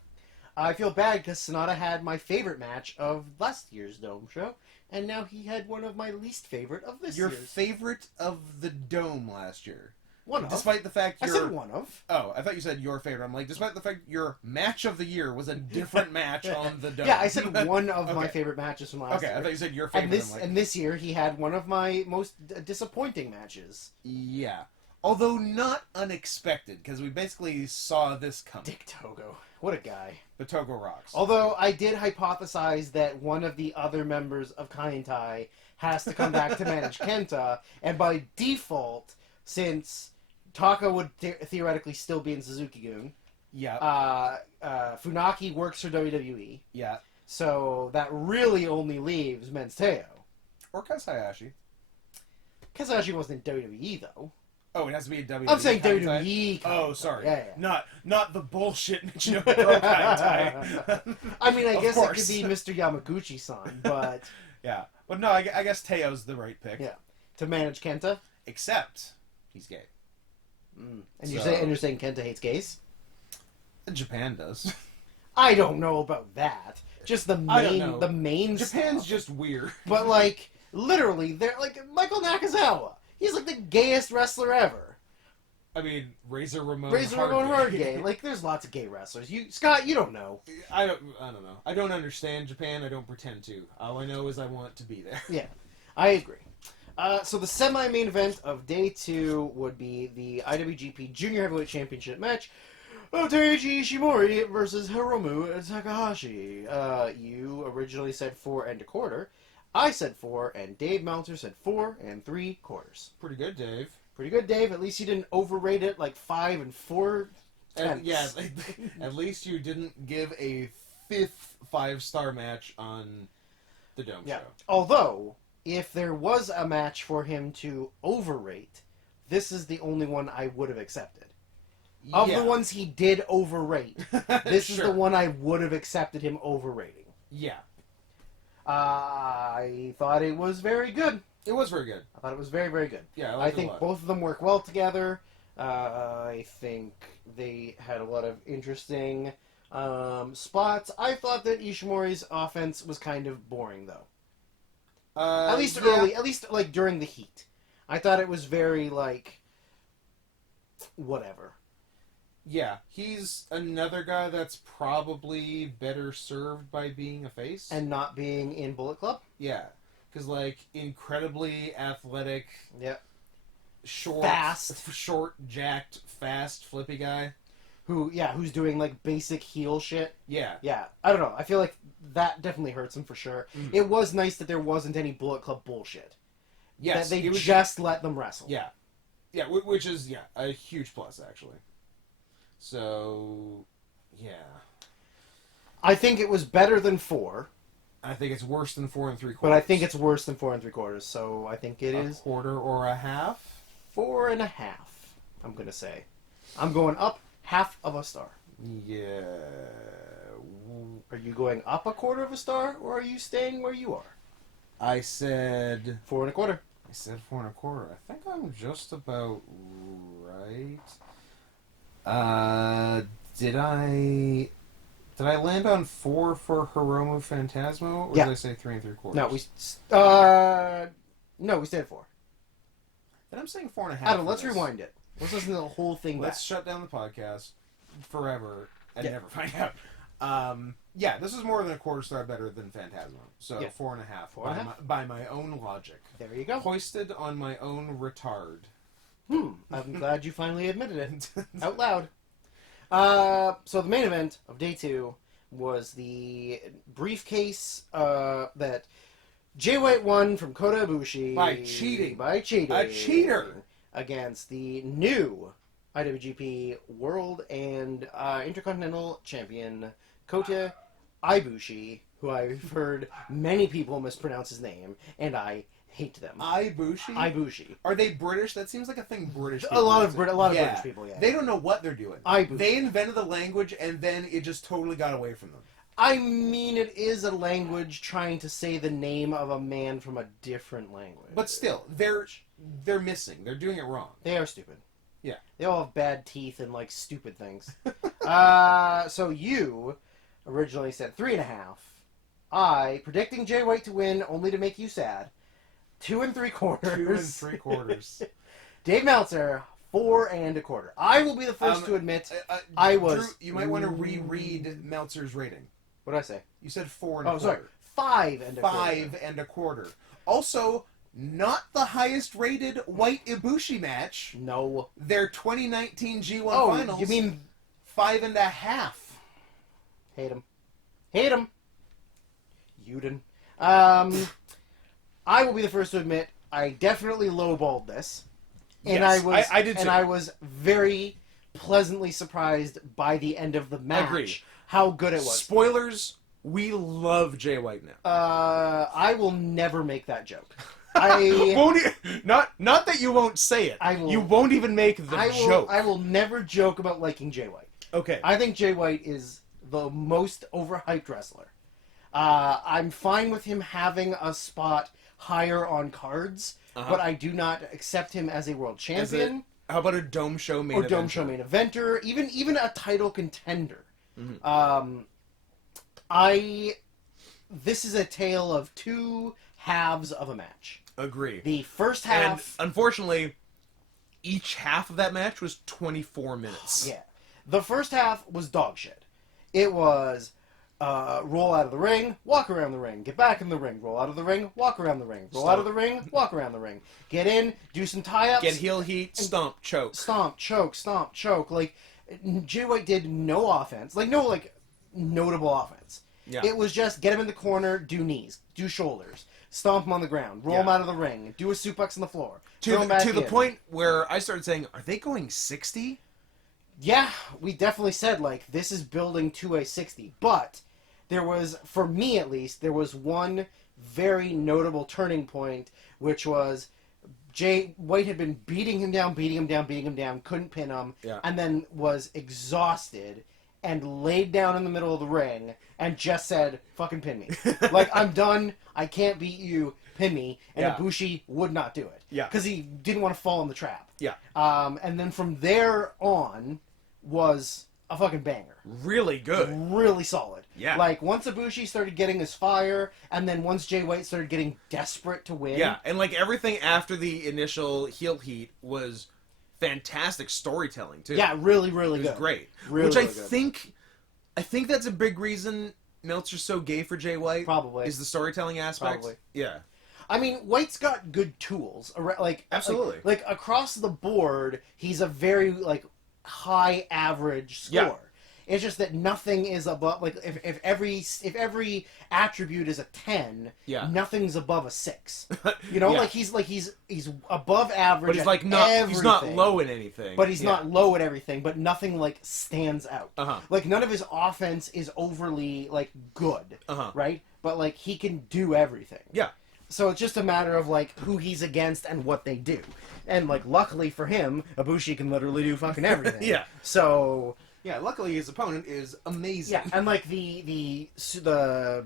I feel bad because Sonata had my favorite match of last year's Dome show, and now he had one of my least favorite of this year's. Your favorite of the Dome last year. One of. Despite the fact I said one of. Oh, I thought you said your favorite. I'm like, despite the fact your match of the year was a different match on the Dome. Yeah, I said one of my Okay. favorite matches from last year. Okay, I thought you said your favorite. And this year he had one of my most disappointing matches. Yeah. Although not unexpected, because we basically saw this coming. Dick Togo. What a guy. The Togo rocks. Although I did hypothesize that one of the other members of Kaientai has to come back to manage Kenta, and by default, since Taka would theoretically still be in Suzuki-gun, Yeah. Funaki works for WWE, Yeah. so that really only leaves Men's Teo. Or Kasayashi. Kazashi wasn't in WWE, though. Oh, it has to be a WWE. I'm saying Kaientai? WWE. Oh, sorry. Yeah. Not the bullshit Michinoku Kaientai. I mean, I Of guess course. it could be Mr. Yamaguchi-san, but Yeah. But no, I guess Teo's the right pick. yeah, to manage Kenta. Except he's gay. And you're saying Kenta hates gays? Japan does. I don't know about that. Just the I don't know. main Japan's stuff. just weird. But like literally, they're like Michael Nakazawa. He's like the gayest wrestler ever. I mean, Razor Ramon. Hard gay. Like there's lots of gay wrestlers. Scott, you don't know. I don't know. I don't understand Japan. I don't pretend to. All I know is I want to be there. Yeah, I agree. So the semi-main event of day 2 would be the IWGP Junior Heavyweight Championship match. Teiji Ishimori versus Hiromu Takahashi. You originally said 4 1/4. I said 4, and Dave Meltzer said 4 3/4. Pretty good, Dave. Pretty good, Dave. At least you didn't overrate it like 5 4 tenths. Yeah, at least you didn't give a 5th 5-star match on the Dome Yeah. show. Although, if there was a match for him to overrate, this is the only one I would have accepted. Of Yeah. the ones he did overrate, this is Sure. the one I would have accepted him overrating. Yeah. I thought it was very good. It was very good. I thought it was very, very good. Yeah, I I liked it a think lot. both of them work well together. I think they had a lot of interesting spots. I thought that Ishimori's offense was kind of boring, though. At least yeah. early, at least like during the heat. I thought it was very like whatever. Yeah, he's another guy that's probably better served by being a face. And not being in Bullet Club. Yeah, because like incredibly athletic, Yep. short, jacked, fast, flippy guy. Who's doing like basic heel shit. Yeah, Yeah, I don't know. I feel like that definitely hurts him for sure. Mhm. It was nice that there wasn't any Bullet Club bullshit. yes, That they it was just let them wrestle. yeah, which is a huge plus actually. So, yeah, I think it was better than 4, I think it's worse than 4 3/4. but I think it's worse than 4 3/4. So I think it a is quarter or a half. 4 1/2. I'm gonna say, I'm going up half of a star. Yeah. Are you going up a quarter of a star, or are you staying where you are? I said 4 1/4. 4 1/4. I think I'm just about right. Did I land on 4 for Hiromu Phantasmo, or Yeah. did I say 3 3/4? No, we stayed 4. Then I'm saying 4 1/2. Adam, for let's this. rewind it. Let's listen to the whole thing Let's back. shut down the podcast forever and Yeah. never find out. This is more than a quarter star better than Phantasmo. So Yeah. 4 1/2 4 1/2. by my own logic. There you go. Hoisted on my own retard. I'm glad you finally admitted it out loud. So the main event of day 2 was the briefcase that Jay White won from Kota Ibushi By cheating. By cheating. A cheater. Against the new IWGP World and Intercontinental Champion Kota Ibushi, who I've heard many people mispronounce his name, and I hate them. Ibushi? Ibushi. Are they British? That seems like a thing British A people lot of do. British people, yeah. They don't know what they're doing. Ibushi. They invented the language and then it just totally got away from them. I mean, it is a language trying to say the name of a man from a different language. But still, they're missing. They're doing it wrong. They are stupid. Yeah. They all have bad teeth and, like, stupid things. So you originally said 3 1/2. I, predicting Jay White to win only to make you sad, 2 3/4. 2 3/4. Dave Meltzer, 4 1/4. I will be the first to admit I was. Drew, you might want to reread Meltzer's rating. What did I say? You said 4 1/4. Sorry, 5 1/4. 5 1/4. Also, not the highest rated White Ibushi match. No. Their 2019 G1 Finals. You mean 5.5? Hate him. Yuden. I will be the first to admit I definitely lowballed this, and Yes, I did too. and I was very pleasantly surprised by the end of the match. Agreed. How good it was. Spoilers. We love Jay White now. I will never make that joke. I Not that you won't say it. You won't even make the joke. I will never joke about liking Jay White. Okay. I think Jay White is the most overhyped wrestler. I'm fine with him having a spot higher on cards, but I do not accept him as a world champion. How about a dome show main or eventer? dome show main eventer, even a title contender. This is a tale of two halves of a match. Agree. The first half, and unfortunately, each half of that match was 24 minutes. Yeah, the first half was dog shit. It was roll out of the ring, walk around the ring, get back in the ring, roll out of the ring, walk around the ring, roll out of the ring, walk around the ring, get in, do some tie-ups, Get heel heat, stomp, choke. Stomp, choke. Like, Jay White did no offense. Like, no, like, notable offense. Yeah. It was just get him in the corner, do knees, do shoulders, stomp him on the ground, roll him out of the ring, do a suplex on the floor. To the point where I started saying, are they going 60? Yeah, we definitely said, like, this is building to a 60. But there was, for me at least, there was one very notable turning point, which was Jay White had been beating him down, couldn't pin him, and then was exhausted and laid down in the middle of the ring and just said, fucking pin me. Like, I'm done, I can't beat you, pin me. And Ibushi would not do it. Yeah. Because he didn't want to fall in the trap. Yeah. And then from there on was a fucking banger. Really good. Really solid. Yeah. Like, once Ibushi started getting his fire, and then once Jay White started getting desperate to win. Yeah, and like everything after the initial heel heat was fantastic storytelling too. Yeah, really, really it good. was great. Really, Which really I think that's a big reason Meltzer's so gay for Jay White. Probably. Is the storytelling aspect. Probably. Yeah. I mean, White's got good tools. Like, absolutely. Like across the board, he's a very, like, high average score. Yeah. It's just that nothing is above, like, if every attribute is a 10, nothing's above a 6. You know, he's above average. But he's like he's not low in anything. But he's not low at everything, but nothing like stands out. Like, none of his offense is overly, like, good. Right? But, like, he can do everything. Yeah. So it's just a matter of, like, who he's against and what they do. And, like, luckily for him, Ibushi can literally do fucking everything. Yeah. So... Yeah, luckily his opponent is amazing. Yeah, and like the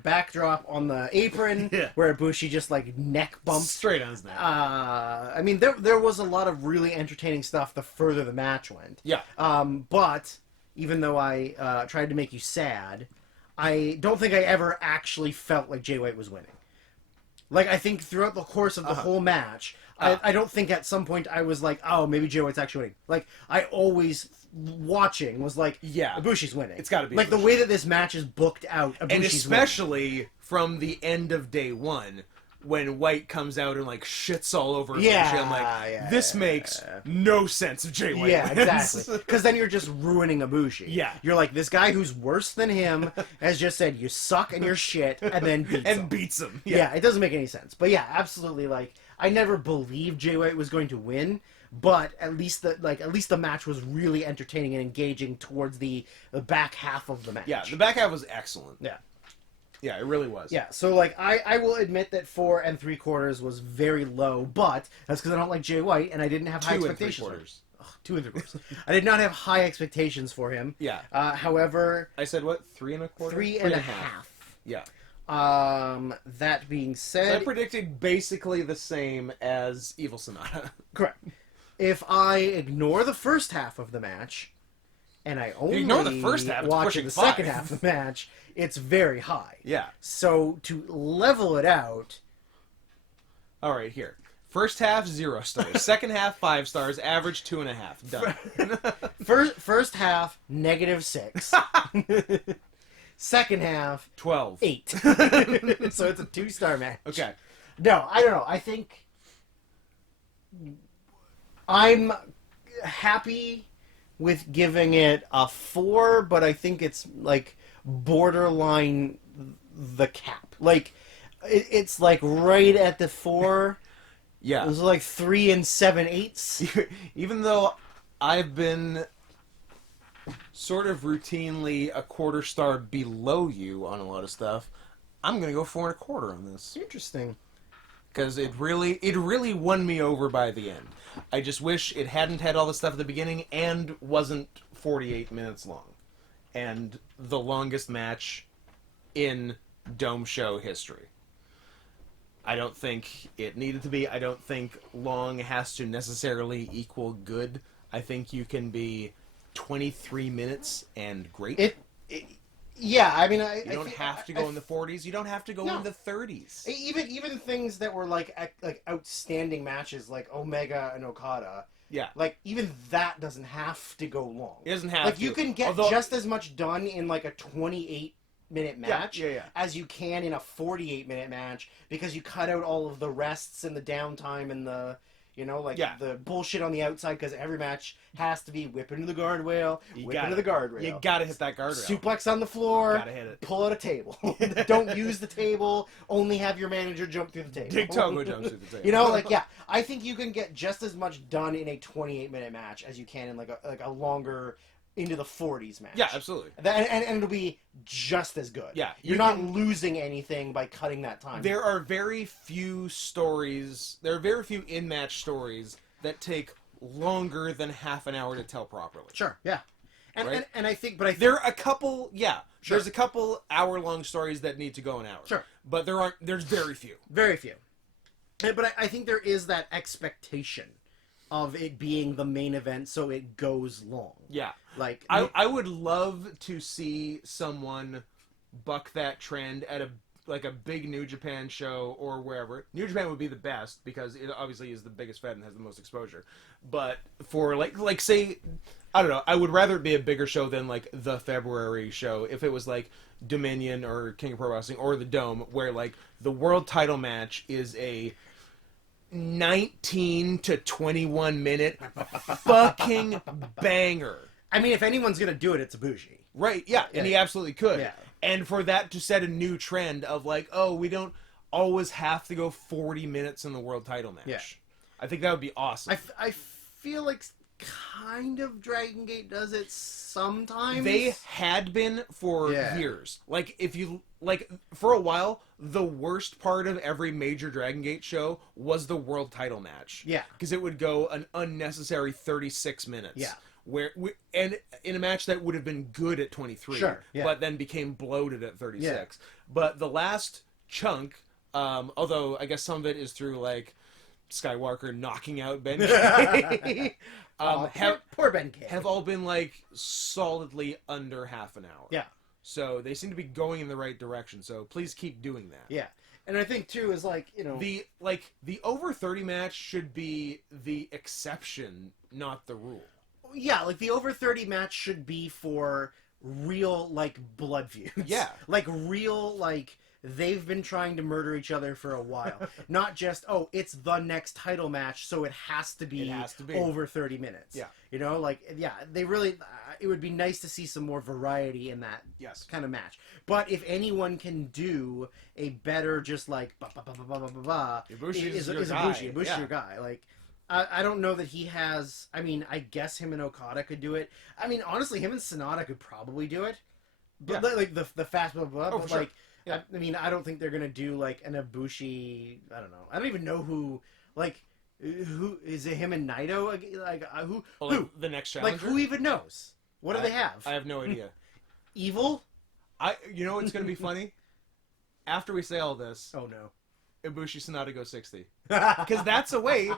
backdrop on the apron where Ibushi just like neck bumps straight on his neck. I mean, there was a lot of really entertaining stuff the further the match went. Yeah. But even though I tried to make you sad, I don't think I ever actually felt like Jay White was winning. Like, I think throughout the course of the whole match, I don't think at some point I was like, oh, maybe Jay White's actually winning. Like, I always, watching, was like, Ibushi's winning. It's gotta be like, Ibushi. The way that this match is booked out, Ibushi's and especially from the end of day one, when White comes out and, like, shits all over Ibushi. I'm like, this makes no sense if Jay White wins. Exactly. Because then you're just ruining Ibushi. Yeah. You're like, this guy who's worse than him has just said, you suck and you're shit, and then beats him. Yeah, it doesn't make any sense. But yeah, absolutely, like, I never believed Jay White was going to win, but at least the match was really entertaining and engaging towards the back half of the match. Yeah, the back half was excellent. Yeah. Yeah, it really was. Yeah, so, like, I will admit that 4 3/4 was very low, but that's because I don't like Jay White, and I didn't have high expectations for him. 2 3/4. I did not have high expectations for him. Yeah. However... I said, what, 3 1/4? 3 1/2. Yeah. That being said... So I predicted basically the same as Evil Sonata. Correct. If I ignore the first half of the match, and I only ignore the first half, watch the second half of the match, it's very high. Yeah. So to level it out... All right, here. First half, 0 stars. Second half, 5 stars. Average, 2.5. Done. First half, -6. Second half, 12. 8. So it's a 2-star match. Okay. No, I don't know. I think I'm happy with giving it a 4, but I think it's like borderline the cap. Like it's like right at the 4. Yeah. It was like 3 7/8. Even though I've been sort of routinely a 1/4 star below you on a lot of stuff, I'm gonna go 4 1/4 on this. Interesting. Because it really won me over by the end. I just wish it hadn't had all the stuff at the beginning and wasn't 48 minutes long. And the longest match in Dome Show history. I don't think it needed to be. I don't think long has to necessarily equal good. I think you can be 23 minutes and great. Yeah, I mean, you don't have to go in the 40s. You don't have to go in the 30s. Even things that were like outstanding matches, like Omega and Okada. Yeah, like even that doesn't have to go long. It doesn't have like to. You can get just as much done in like a 28-minute match as you can in a 48-minute match because you cut out all of the rests and the downtime and the the bullshit on the outside because every match has to be whip into the guardrail, into the guardrail. You gotta hit that guardrail. Suplex on the floor. Gotta hit it. Pull out a table. Don't use the table. Only have your manager jump through the table. Dig Togo jumps through the table. I think you can get just as much done in a 28-minute match as you can in like a longer into the 40s match. Yeah, absolutely. And it'll be just as good. Yeah. You're not losing anything by cutting that time. There are very few stories, in-match stories that take longer than half an hour to tell properly. Sure, yeah. And I think there are a couple, sure. There's a couple hour-long stories that need to go an hour. Sure. But there's very few. Very few. But I think there is that expectation of it being the main event, so it goes long. Yeah. Like I would love to see someone buck that trend at a big New Japan show or wherever. New Japan would be the best because it obviously is the biggest Fed and has the most exposure. But for like say, I don't know, I would rather it be a bigger show than like the February show if it was like Dominion or King of Pro Wrestling or the Dome, where like the world title match is a 19 to 21 minute fucking banger. I mean, if anyone's gonna do it, it's Ibushi. Right, yeah, and he absolutely could. Yeah. And for that to set a new trend of like, oh, we don't always have to go 40 minutes in the world title match. Yeah. I think that would be awesome. I feel like kind of Dragon Gate does it sometimes. They had been for years. Like, if you, like, for a while, the worst part of every major Dragon Gate show was the world title match. Yeah. Because it would go an unnecessary 36 minutes. Yeah. And in a match that would have been good at 23, but then became bloated at 36. Yeah. But the last chunk, although I guess some of it is through, like, Skywalker knocking out Ben K. Poor Ben K. Have all been like solidly under half an hour. Yeah. So they seem to be going in the right direction. So please keep doing that. Yeah. And I think too is like, the over 30 match should be the exception, not the rule. Yeah, like the over 30 match should be for real like blood feuds. Yeah. Like real like they've been trying to murder each other for a while. Not just, oh, it's the next title match, so it has to be over 30 minutes. Yeah. They really, it would be nice to see some more variety in that kind of match. But if anyone can do a better, just like, Ibushi's your guy. Like, I don't know that he has, I mean, I guess him and Okada could do it. I mean, honestly, him and Sonata could probably do it. But like the fast but sure. like, yeah. I mean, I don't think they're gonna do like an Ibushi. I don't know. I don't even know who is it? Him and Naito? Like who? The next challenger? Like who even knows? What do they have? I have no idea. Evil? You know what's gonna be funny? After we say all this, oh no, Ibushi Sonata go 60 because that's a way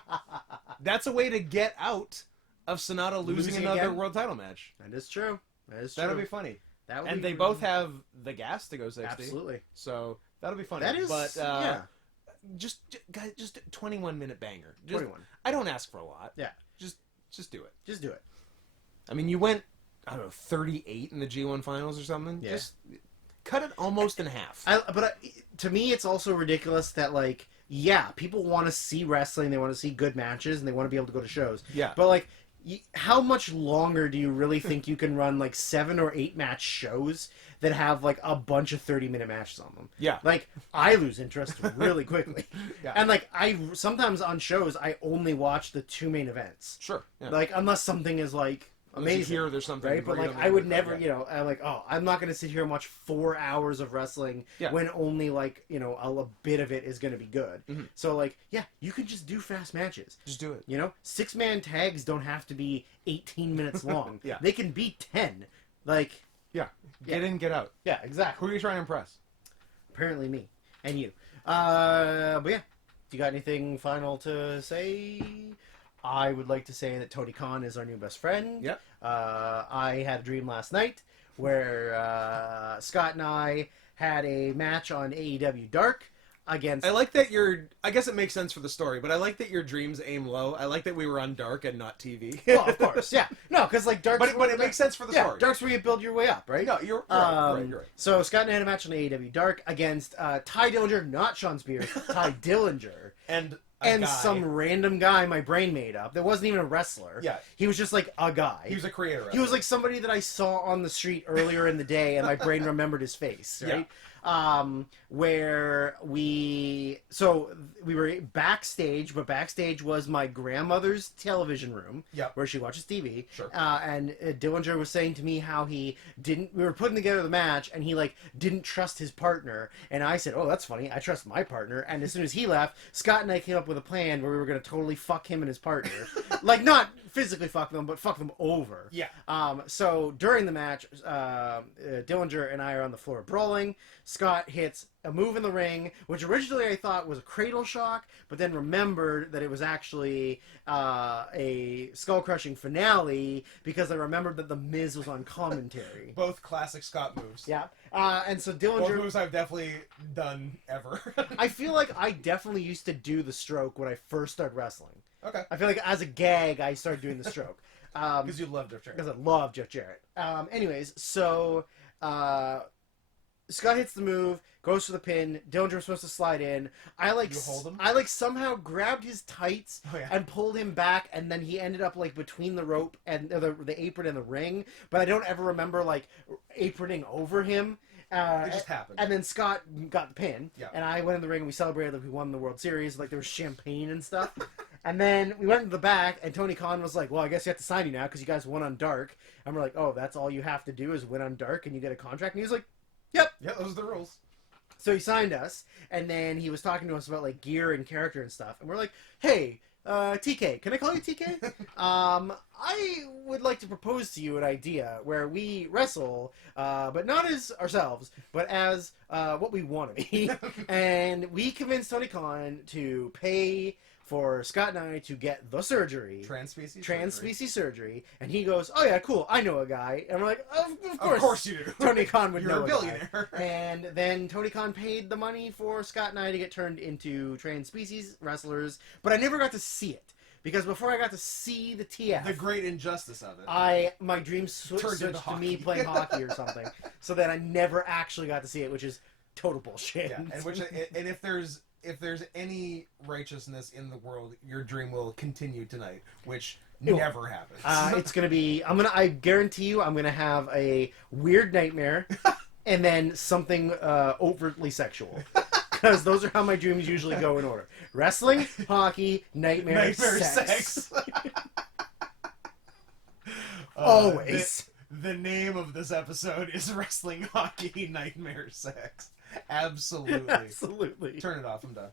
to get out of Sonata losing another again? World title match. That is true. That'll be funny. And they both have the gas to go 60. Absolutely. So that'll be funny. That is, guys, just 21-minute banger. Just, 21. I don't ask for a lot. Yeah. Just do it. Just do it. I mean, you went, I don't know, 38 in the G1 finals or something. Yeah. Just cut it almost in half. To me, it's also ridiculous that, like, yeah, people want to see wrestling, they want to see good matches, and they want to be able to go to shows. Yeah. But, like, how much longer do you really think you can run, like, 7 or 8 match shows that have, like, a bunch of 30-minute matches on them? Yeah. Like, I lose interest really quickly. Yeah. And, like, sometimes on shows, I only watch the 2 main events. Sure. Yeah. Like, unless something is, like, Unless you amazing. hear there's something Right? But, right like, on I would the- never, yeah. I'm like, oh, I'm not going to sit here and watch 4 hours of wrestling Yeah. when only, like, a bit of it is going to be good. Mhm. So, like, yeah, you can just do fast matches. Just do it. 6-man tags don't have to be 18 minutes long. Yeah. They can be 10. Like, Yeah. Get in, get out. yeah, exactly. Who are you trying to impress? Apparently me. And you. But yeah. Do you got anything final to say? I would like to say that Tony Khan is our new best friend. Yep. I had a dream last night where Scott and I had a match on AEW Dark against... I like that I guess it makes sense for the story, but I like that your dreams aim low. I like that we were on Dark and not TV. Well, of course, yeah. No, because, like, Dark's... But it makes sense for the story. Dark's where you build your way up, right? No, you're right. You're right. So Scott and I had a match on AEW Dark against Ty Dillinger, not Sean Spears, Ty Dillinger. And And guy. some random guy my brain made up that wasn't even a wrestler. Yeah. He was just like a guy. He was a creator. He was like somebody that I saw on the street earlier in the day, and my brain remembered his face, right? Where we were backstage, but backstage was my grandmother's television room, Yep. where she watches TV. Sure. And Dillinger was saying to me how we were putting together the match, and he like didn't trust his partner, and I said, "Oh, that's funny. I trust my partner." And as soon as he left, Scott and I came up with a plan where we were going to totally fuck him and his partner, like not physically fuck them, but fuck them over. Yeah. So during the match, Dillinger and I are on the floor brawling. Scott hits a move in the ring, which originally I thought was a cradle shock, but then remembered that it was actually a skull-crushing finale because I remembered that The Miz was on commentary. Both classic Scott moves. Yeah. And so Both Dillinger... moves I've definitely done ever. I feel like I definitely used to do the stroke when I first started wrestling. Okay. I feel like as a gag, I started doing the stroke. Because you love Jeff Jarrett. Because I love Jeff Jarrett. Anyways, so Scott hits the move, goes for the pin. Dillinger was supposed to slide in. You hold him? I like somehow grabbed his tights Oh, yeah. and pulled him back, and then he ended up like between the rope and the apron and the ring. But I don't ever remember like aproning over him. It just happened. And then Scott got the pin, Yeah. and I went in the ring and we celebrated that we won the World Series. Like there was champagne and stuff. And then we went into the back, and Tony Khan was like, "Well, I guess you have to sign you now because you guys won on Dark." And we're like, "Oh, that's all you have to do is win on Dark, and you get a contract." And he was like, "Yep." Yeah, those are the rules. So he signed us, and then he was talking to us about like gear and character and stuff. And we're like, "Hey, TK, can I call you TK? I would like to propose to you an idea where we wrestle, but not as ourselves, but as what we want to be." And we convinced Tony Khan to pay for Scott and I to get the surgery. Trans-species surgery. And he goes, "Oh yeah, cool, I know a guy." And we're like, of course. Of course you do. Tony Khan would You're know a billionaire. guy. And then Tony Khan paid the money for Scott and I to get turned into trans-species wrestlers, but I never got to see it. Because before I got to see the TF, The great injustice of it. my dreams switched Turned into to me hockey. playing hockey or something. So then I never actually got to see it, which is total bullshit. Yeah, and if there's any righteousness in the world, your dream will continue tonight, which never happens. It's gonna be. I guarantee you, I'm gonna have a weird nightmare, and then something overtly sexual. Because those are how my dreams usually go in order: wrestling, hockey, nightmare sex. Always. The name of this episode is Wrestling, Hockey, Nightmare, Sex. Absolutely. Absolutely. Turn it off. I'm done.